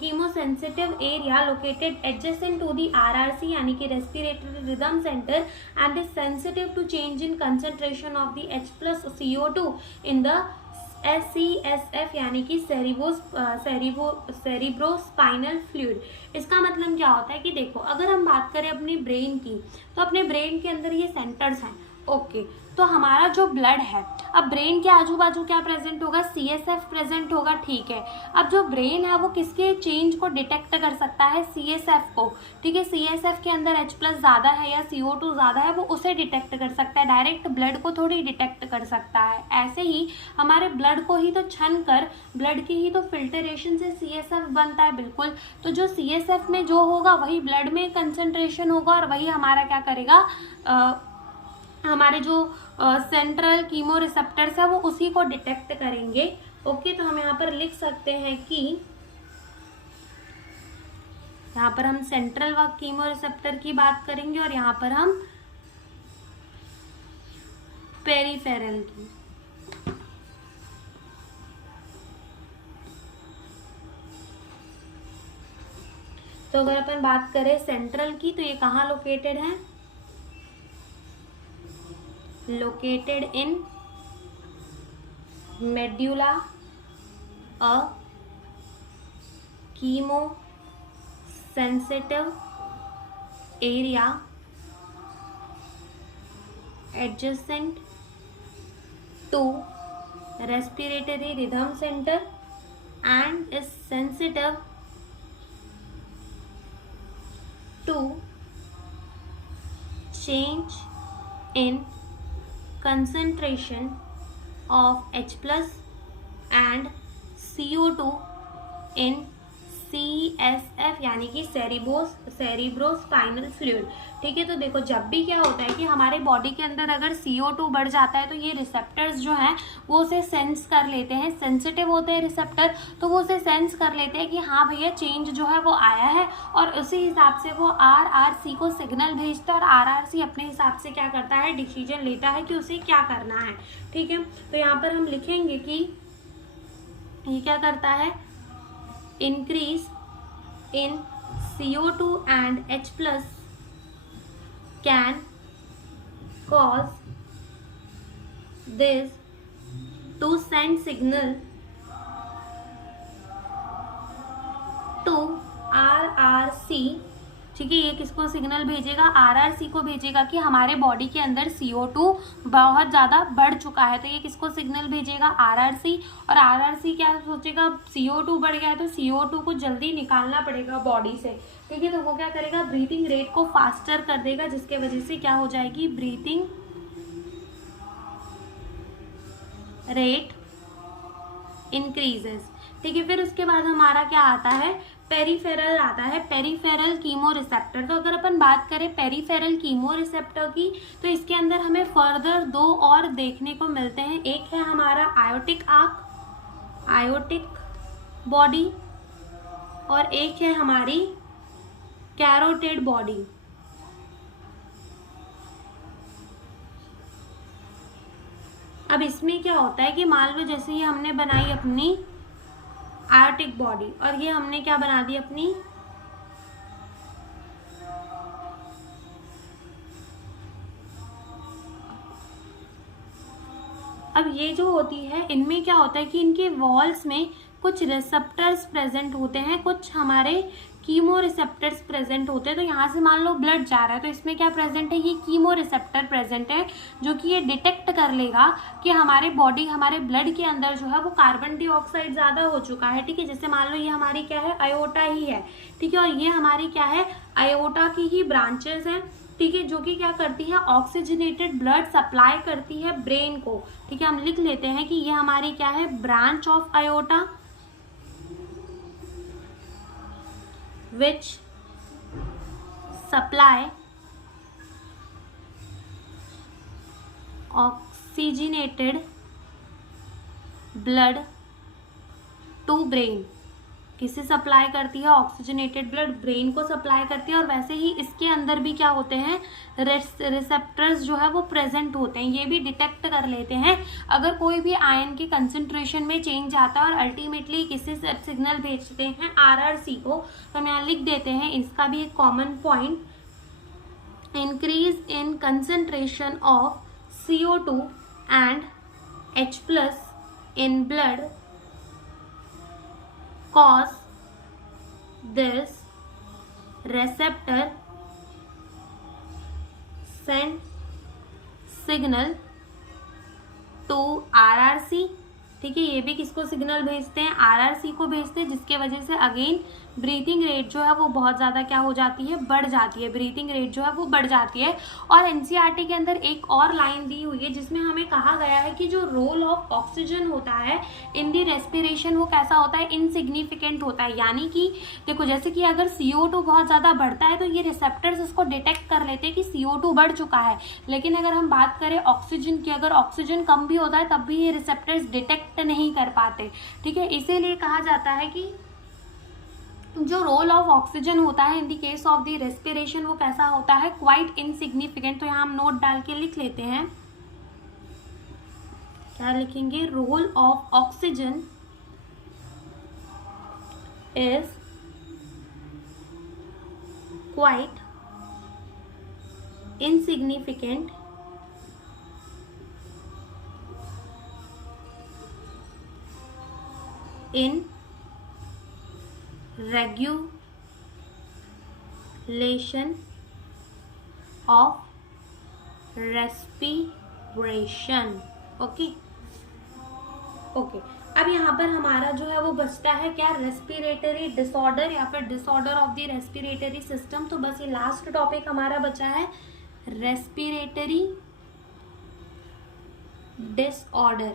chemosensitive area located adjacent to the RRC यानी कि respiratory rhythm center and is sensitive to change in concentration of the H plus CO2 in the CSF यानी कि सेरिब्रोस्पाइनल फ्लूइड। इसका मतलब क्या होता है कि देखो, अगर हम बात करें अपने ब्रेन की, तो अपने ब्रेन के अंदर ये सेंटर्स हैं। ओके, तो हमारा जो ब्लड है, अब ब्रेन के आजू बाजू क्या प्रेजेंट होगा, CSF प्रेजेंट होगा। ठीक है, अब जो ब्रेन है वो किसके चेंज को डिटेक्ट कर सकता है, CSF को। ठीक है, CSF के अंदर H+ ज़्यादा है या CO2 ज़्यादा है, वो उसे डिटेक्ट कर सकता है, डायरेक्ट ब्लड को थोड़ी डिटेक्ट कर सकता है। ऐसे ही हमारे ब्लड को ही तो छन कर, ब्लड की ही तो फिल्टरेशन से CSF बनता है। बिल्कुल, तो जो CSF में जो होगा वही ब्लड में कंसंट्रेशन होगा और वही हमारा क्या करेगा, हमारे जो सेंट्रल कीमो रिसेप्टर्स है वो उसी को डिटेक्ट करेंगे। ओके, तो हम यहाँ पर लिख सकते हैं कि यहाँ पर हम सेंट्रल कीमो रिसेप्टर की बात करेंगे और यहाँ पर हम पेरिफेरल की। तो अगर अपन बात करें सेंट्रल की, तो ये कहाँ लोकेटेड है? Located in medulla a chemo sensitive area adjacent to respiratory rhythm center and is sensitive to change in concentration of H plus and CO2 in CSF यानी कि सेरिब्रोस्पाइनल फ्लूइड। ठीक है, तो देखो जब भी क्या होता है कि हमारे बॉडी के अंदर अगर CO2 बढ़ जाता है तो ये रिसेप्टर्स जो हैं वो उसे सेंस कर लेते हैं, सेंसिटिव होते हैं रिसेप्टर, तो वो उसे सेंस कर लेते हैं कि हाँ भैया चेंज जो है वो आया है, और उसी हिसाब से वो RRC को सिग्नल भेजता है और RRC अपने हिसाब से क्या करता है, डिसीजन लेता है कि उसे क्या करना है। ठीक है, तो यहाँ पर हम लिखेंगे कि ये क्या करता है, increase in CO2 and H plus can cause this to send signal to RRC। ठीक है, ये किसको सिग्नल भेजेगा, RRC को भेजेगा कि हमारे बॉडी के अंदर CO2 बहुत ज़्यादा बढ़ चुका है। तो ये किसको सिग्नल भेजेगा, RRC, और RRC क्या सोचेगा, CO2 बढ़ गया है तो CO2 को जल्दी निकालना पड़ेगा बॉडी से। ठीक है, तो वो क्या करेगा, ब्रीथिंग रेट को फास्टर कर देगा, जिसके वजह से क्या हो जाएगी, ब्रीथिंग रेट इंक्रीजेस। ठीक है, फिर उसके बाद हमारा क्या आता है, पेरिफेरल आता है, पेरिफेरल कीमो रिसेप्टर। तो अगर अपन बात करें पेरिफेरल कीमो रिसेप्टर की, तो इसके अंदर हमें फर्दर दो और देखने को मिलते हैं। एक है हमारा आयोटिक आर्क, आयोटिक बॉडी, और एक है हमारी कैरोटेड बॉडी। अब इसमें क्या होता है कि मान लो जैसे ये हमने बनाई अपनी आयोटिक बॉडी और ये हमने क्या बना दी अपनी अब ये जो होती है, इनमें क्या होता है कि इनके वॉल्स में कुछ रिसेप्टर्स प्रेजेंट होते हैं, कुछ हमारे कीमो रिसेप्टर्स प्रेजेंट होते हैं। तो यहाँ से मान लो ब्लड जा रहा है तो इसमें क्या प्रेजेंट है, ये कीमो रिसेप्टर प्रेजेंट है, जो कि ये डिटेक्ट कर लेगा कि हमारे बॉडी, हमारे ब्लड के अंदर जो है वो कार्बन डाइऑक्साइड ज़्यादा हो चुका है। ठीक है, जैसे मान लो ये हमारी क्या है, अयोटा ही है। ठीक है, और ये हमारी क्या है, अयोटा की ही ब्रांचेस हैं। ठीक है, जो कि क्या करती है, ऑक्सीजनेटेड ब्लड सप्लाई करती है ब्रेन को। ठीक है, हम लिख लेते हैं कि ये हमारी क्या है, branch of aorta which supply oxygenated blood to brain। किसे सप्लाई करती है, ऑक्सीजनेटेड ब्लड ब्रेन को सप्लाई करती है। और वैसे ही इसके अंदर भी क्या होते हैं, रिसेप्टर्स जो है वो प्रेजेंट होते हैं, ये भी डिटेक्ट कर लेते हैं अगर कोई भी आयन के कंसंट्रेशन में चेंज आता है, और अल्टीमेटली किसी से सिग्नल भेजते हैं RRC को। तो हम यहाँ लिख देते हैं इसका भी एक common point, increase in concentration of CO2 and H plus in blood cause this receptor send signal to RRC। ठीक है, ये भी किसको सिग्नल भेजते हैं, RRC को भेजते हैं, जिसके वजह से अगेन ब्रीथिंग रेट जो है वो बहुत ज़्यादा क्या हो जाती है, बढ़ जाती है, ब्रीथिंग रेट जो है वो बढ़ जाती है। और NCERT के अंदर एक और लाइन दी हुई है जिसमें हमें कहा गया है कि जो रोल ऑफ ऑक्सीजन होता है इन दी रेस्पिरेशन वो कैसा होता है, इनसिग्निफिकेंट होता है। यानी कि देखो जैसे कि अगर CO2 बहुत ज़्यादा बढ़ता है तो ये रिसेप्टर्स उसको डिटेक्ट कर लेते हैं कि CO2 बढ़ चुका है, लेकिन अगर हम बात करें ऑक्सीजन की, अगर ऑक्सीजन कम भी होता है तब भी ये रिसेप्टर्स डिटेक्ट नहीं कर पाते। ठीक है, इसीलिए कहा जाता है कि जो रोल ऑफ ऑक्सीजन होता है in the case of the respiration वो कैसा होता है, क्वाइट इनसिग्निफिकेंट। तो यहाँ हम नोट डाल के लिख लेते हैं, क्या लिखेंगे, role of oxygen is quite insignificant in regulation of respiration। Okay अब यहाँ पर हमारा जो है वो बचता है क्या, रेस्पिरेटरी डिसऑर्डर या फिर disorder of the respiratory system. तो बस ये लास्ट टॉपिक हमारा बचा है, रेस्पिरेटरी डिसऑर्डर,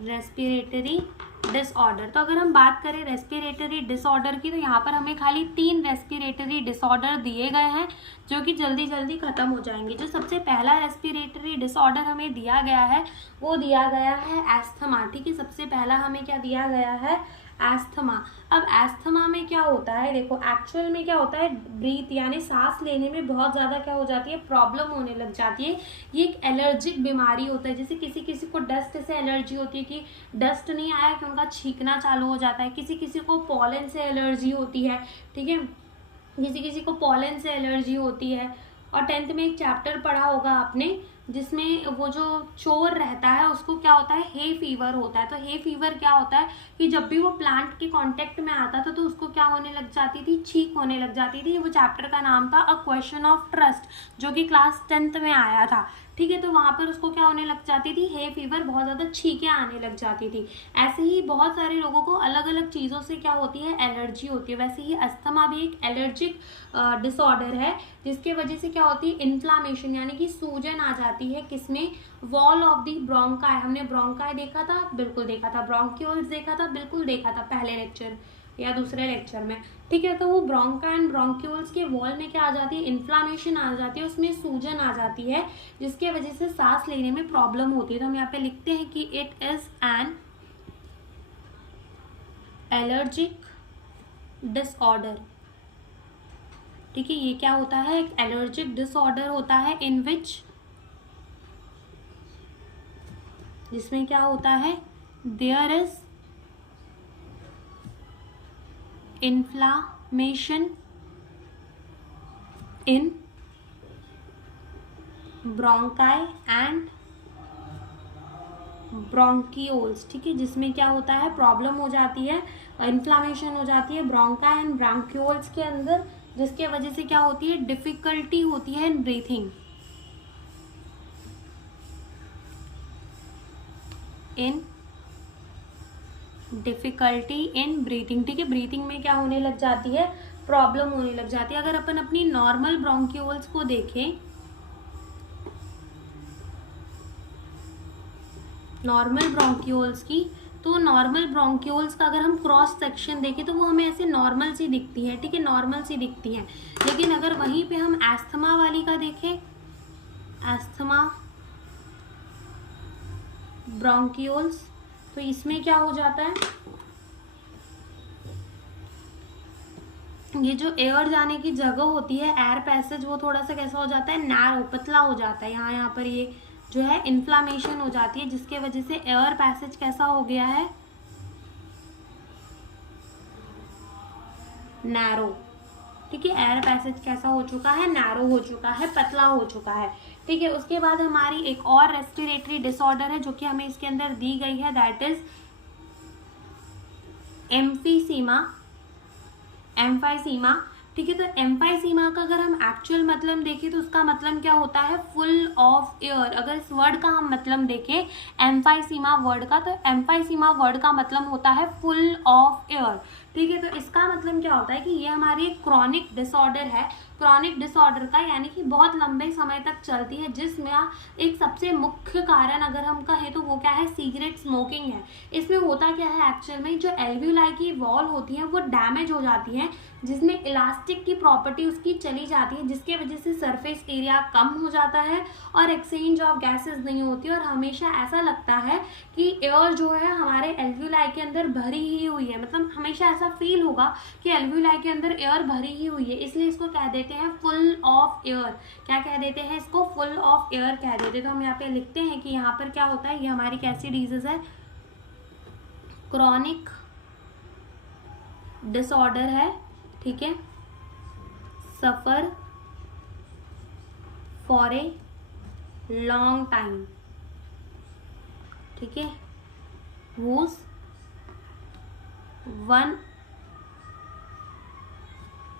रेस्पिरेटरी डिसऑर्डर। तो अगर हम बात करें रेस्पिरेटरी डिसऑर्डर की, तो यहाँ पर हमें खाली 3 रेस्पिरेटरी डिसऑर्डर दिए गए हैं जो कि जल्दी जल्दी खत्म हो जाएंगे। जो सबसे पहला रेस्पिरेटरी डिसऑर्डर हमें दिया गया है वो दिया गया है एस्थमा। ठीक है, सबसे पहला हमें क्या दिया गया है, एस्थमा। अब एस्थमा में क्या होता है, देखो एक्चुअल में क्या होता है, ब्रीथ यानी सांस लेने में बहुत ज़्यादा क्या हो जाती है, प्रॉब्लम होने लग जाती है। ये एक एलर्जिक बीमारी होता है, जैसे किसी किसी को डस्ट से एलर्जी होती है कि डस्ट नहीं आया कि उनका छींकना चालू हो जाता है, किसी किसी को पॉलन से एलर्जी होती है। ठीक है, किसी किसी को पॉलन से एलर्जी होती है। और 10th में एक चैप्टर पढ़ा होगा आपने जिसमें वो जो चोर रहता है उसको क्या होता है, हे फीवर होता है। तो हे फीवर क्या होता है कि जब भी वो प्लांट के कांटेक्ट में आता था तो उसको क्या होने लग जाती थी, छींक होने लग जाती थी। वो चैप्टर का नाम था अ क्वेश्चन ऑफ ट्रस्ट, जो कि क्लास 10th में आया था। ठीक है, तो वहाँ पर उसको क्या होने लग जाती थी, हे फीवर, बहुत ज़्यादा छींकें आने लग जाती थी। ऐसे ही बहुत सारे लोगों को अलग अलग चीज़ों से क्या होती है, एलर्जी होती है। वैसे ही अस्थमा भी एक एलर्जिक डिसऑर्डर है जिसके वजह से क्या होती है, इन्फ्लामेशन यानी कि सूजन आ जाती है। किसमें, वॉल ऑफ दी ब्रोंकाई। हमने ब्रोंकाई देखा था, बिल्कुल देखा था, ब्रोंक्यूल्स देखा था, बिल्कुल देखा था पहले लेक्चर या दूसरे लेक्चर में। ठीक है, तो वो ब्रोंका एंड ब्रोंक्यूल्स के वॉल में क्या आ जाती है, इन्फ्लामेशन आ जाती है, उसमें सूजन आ जाती है जिसके वजह से सांस लेने में प्रॉब्लम होती है। तो हम यहाँ पे लिखते हैं कि it is an allergic disorder. ठीक है, ये क्या होता है, एक एलर्जिक डिसऑर्डर होता है इन विच, जिसमें क्या होता है, there is inflammation in bronchi and bronchioles. ठीक है, जिसमें क्या होता है, प्रॉब्लम हो जाती है, इन्फ्लामेशन हो जाती है ब्रोंकाई एंड ब्रोंकियोल्स के अंदर, जिसके वजह से क्या होती है, डिफिकल्टी होती है in breathing, in difficulty in breathing. ठीक है, ब्रीथिंग में क्या होने लग जाती है, प्रॉब्लम होने लग जाती है। अगर अपन अपनी नॉर्मल ब्रोंक्यूल्स को देखें, नॉर्मल ब्रोंक्यूल्स की, तो नॉर्मल ब्रोंक्यूल्स का अगर हम क्रॉस सेक्शन देखें तो वो हमें ऐसे नॉर्मल सी दिखती है। ठीक है, नॉर्मल सी दिखती है। लेकिन अगर वहीं पे हम एस्थमा वाली का देखें, एस्थमा ब्रोंक्यूल्स, तो इसमें क्या हो जाता है, ये जो एयर जाने की जगह होती है, एयर पैसेज, वो थोड़ा सा कैसा हो जाता है, नैरो, पतला हो जाता है। यहाँ पर ये जो है इन्फ्लामेशन हो जाती है जिसके वजह से एयर पैसेज कैसा हो गया है, नैरो। ठीक है, एयर पैसेज कैसा हो चुका है, नैरो हो चुका है, पतला हो चुका है। ठीक है, उसके बाद हमारी एक और रेस्पिरेटरी डिसऑर्डर है जो कि हमें इसके अंदर दी गई है, दैट इज एम्फीसीमा, एम्फाइसीमा। ठीक है, तो एम्फाइसीमा का अगर हम एक्चुअल मतलब देखें तो उसका मतलब क्या होता है, फुल ऑफ एयर। अगर इस वर्ड का हम मतलब देखें एम्फाइसीमा वर्ड का, तो एम्फाइसीमा वर्ड का मतलब होता है फुल ऑफ एयर। ठीक है, तो इसका मतलब क्या होता है कि ये हमारी एक क्रॉनिक डिसऑर्डर है। क्रॉनिक डिसऑर्डर का यानी कि बहुत लंबे समय तक चलती है, जिसमें एक सबसे मुख्य कारण अगर हम कहें तो वो क्या है, सिगरेट स्मोकिंग है। इसमें होता क्या है, एक्चुअल में जो एल्वियोलाई की वॉल होती है वो डैमेज हो जाती है, जिसमें इलास्टिक की प्रॉपर्टी उसकी चली जाती है, जिसके वजह से सरफेस एरिया कम हो जाता है और एक्सचेंज ऑफ गैसेस नहीं होती, और हमेशा ऐसा लगता है कि एयर जो है हमारे एल्वियोलाई के अंदर भरी ही हुई है, मतलब हमेशा ऐसा फील होगा कि एल्वियोलाई के अंदर एयर भरी ही हुई है, इसलिए इसको कह देते हैं फुल ऑफ एयर। क्या कह देते हैं इसको? फुल ऑफ एयर कह देते हैं। तो हम यहाँ पे लिखते हैं कि यहाँ पर क्या होता है, ये हमारी कैसी डिजीज है? क्रॉनिक डिसऑर्डर है, ठीक है। Suffer for a long time, ठीक है। whose one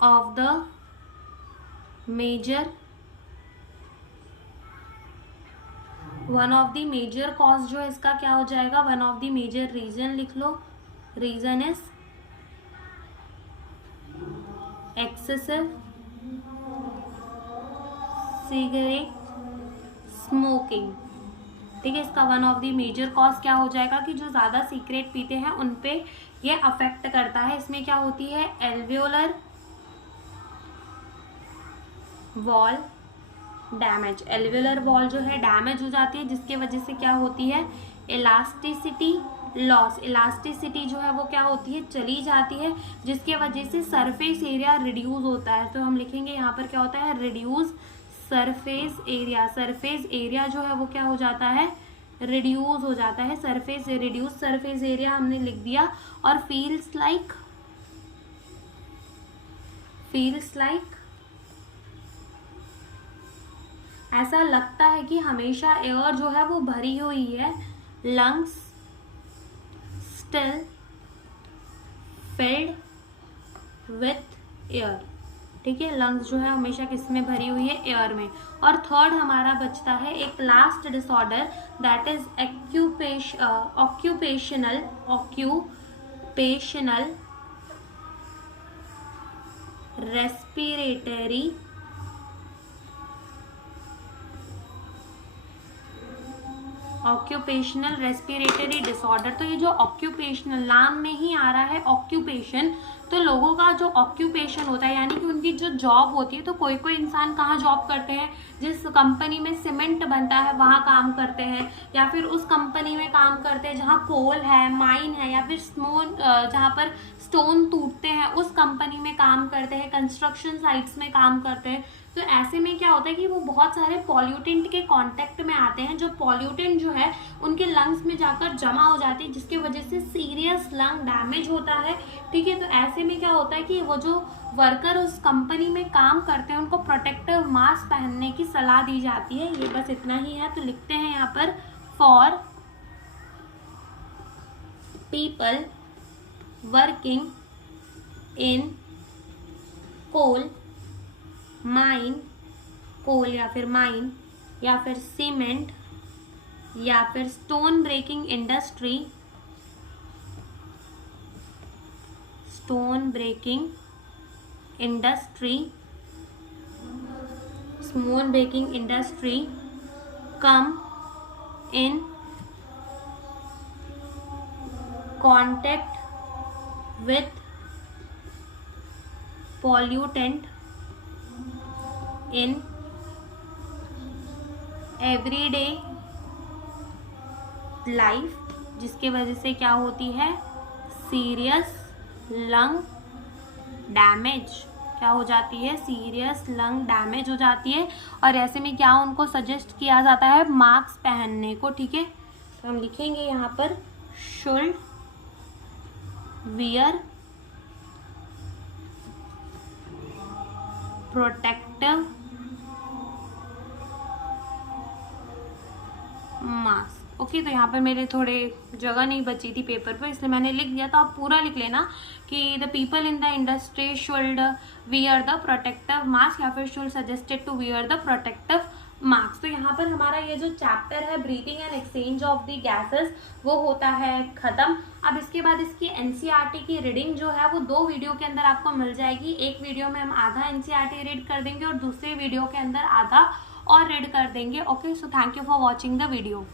of the major cause जो है इसका क्या हो जाएगा? One of the major reason लिख लो। Reason is excessive cigarette smoking, ठीक है। इसका one of the major cause क्या हो जाएगा कि जो ज़्यादा सिगरेट पीते हैं उन पे ये अफेक्ट करता है। इसमें क्या होती है? Alveolar wall damage, alveolar wall जो है डैमेज हो जाती है, जिसके वजह से क्या होती है? इलास्टिसिटी लॉस, इलास्टिसिटी जो है वो क्या होती है? चली जाती है, जिसके वजह से सरफेस एरिया रिड्यूस होता है। तो हम लिखेंगे यहाँ पर क्या होता है? Reduce surface area. Surface area जो है वो क्या हो जाता है? रिड्यूस हो जाता है। सरफेस रिड्यूस सरफेस एरिया हमने लिख दिया। और फील्स लाइक ऐसा लगता है कि हमेशा एयर जो है वो भरी हुई है। Lungs still filled with air, ठीक है। लंग्स जो है हमेशा किस में भरी हुई है? एयर में। और थर्ड हमारा बचता है एक last disorder, that is occupational respiratory occupational respiratory disorder. तो ये जो ऑक्यूपेशनल नाम में ही आ रहा है ऑक्यूपेशन, तो लोगों का जो ऑक्यूपेशन होता है यानी कि उनकी जो जॉब होती है, तो कोई कोई इंसान कहाँ जॉब करते हैं? जिस कंपनी में सीमेंट बनता है वहाँ काम करते हैं, या फिर उस कंपनी में काम करते हैं जहाँ कोल है, माइन है, या फिर जहाँ पर स्टोन टूटते हैं उस कंपनी में काम करते हैं, कंस्ट्रक्शन साइट्स में काम करते हैं। तो ऐसे में क्या होता है कि वो बहुत सारे पॉल्यूटेंट के कांटेक्ट में आते हैं, जो पॉल्यूटेंट जो है उनके लंग्स में जाकर जमा हो जाती है, जिसकी वजह से सीरियस लंग डैमेज होता है, ठीक है। तो ऐसे में क्या होता है कि वो जो वर्कर उस कंपनी में काम करते हैं उनको प्रोटेक्टिव मास्क पहनने की सलाह दी जाती है। ये बस इतना ही है। तो लिखते हैं यहाँ पर for people working in coal mine, coal या फिर माइन या फिर सीमेंट या फिर stone breaking industry, small breaking industry come in contact with pollutant in everyday life, जिसके वजह से क्या होती है? सीरियस लंग डैमेज, क्या हो जाती है? सीरियस लंग डैमेज हो जाती है। और ऐसे में क्या उनको सजेस्ट किया जाता है? मास्क पहनने को, ठीक है। तो हम लिखेंगे यहाँ पर should wear protective mask, okay. तो यहाँ पर मेरे थोड़े जगह नहीं बची थी पेपर पर, इसलिए मैंने लिख दिया। तो आप पूरा लिख लेना कि the people in the industry should wear the protective mask या फिर should suggested to wear the protective mask. तो यहाँ पर हमारा ये जो चैप्टर है breathing and exchange of the gases वो होता है खत्म। अब इसके बाद इसकी एनसीईआरटी की रीडिंग जो है वो 2 वीडियो के अंदर आपको मिल जाएगी। एक वीडियो में हम आधा एनसीईआरटी रीड कर देंगे और दूसरे वीडियो के अंदर आधा और रीड कर देंगे, okay. So thank you for watching the video.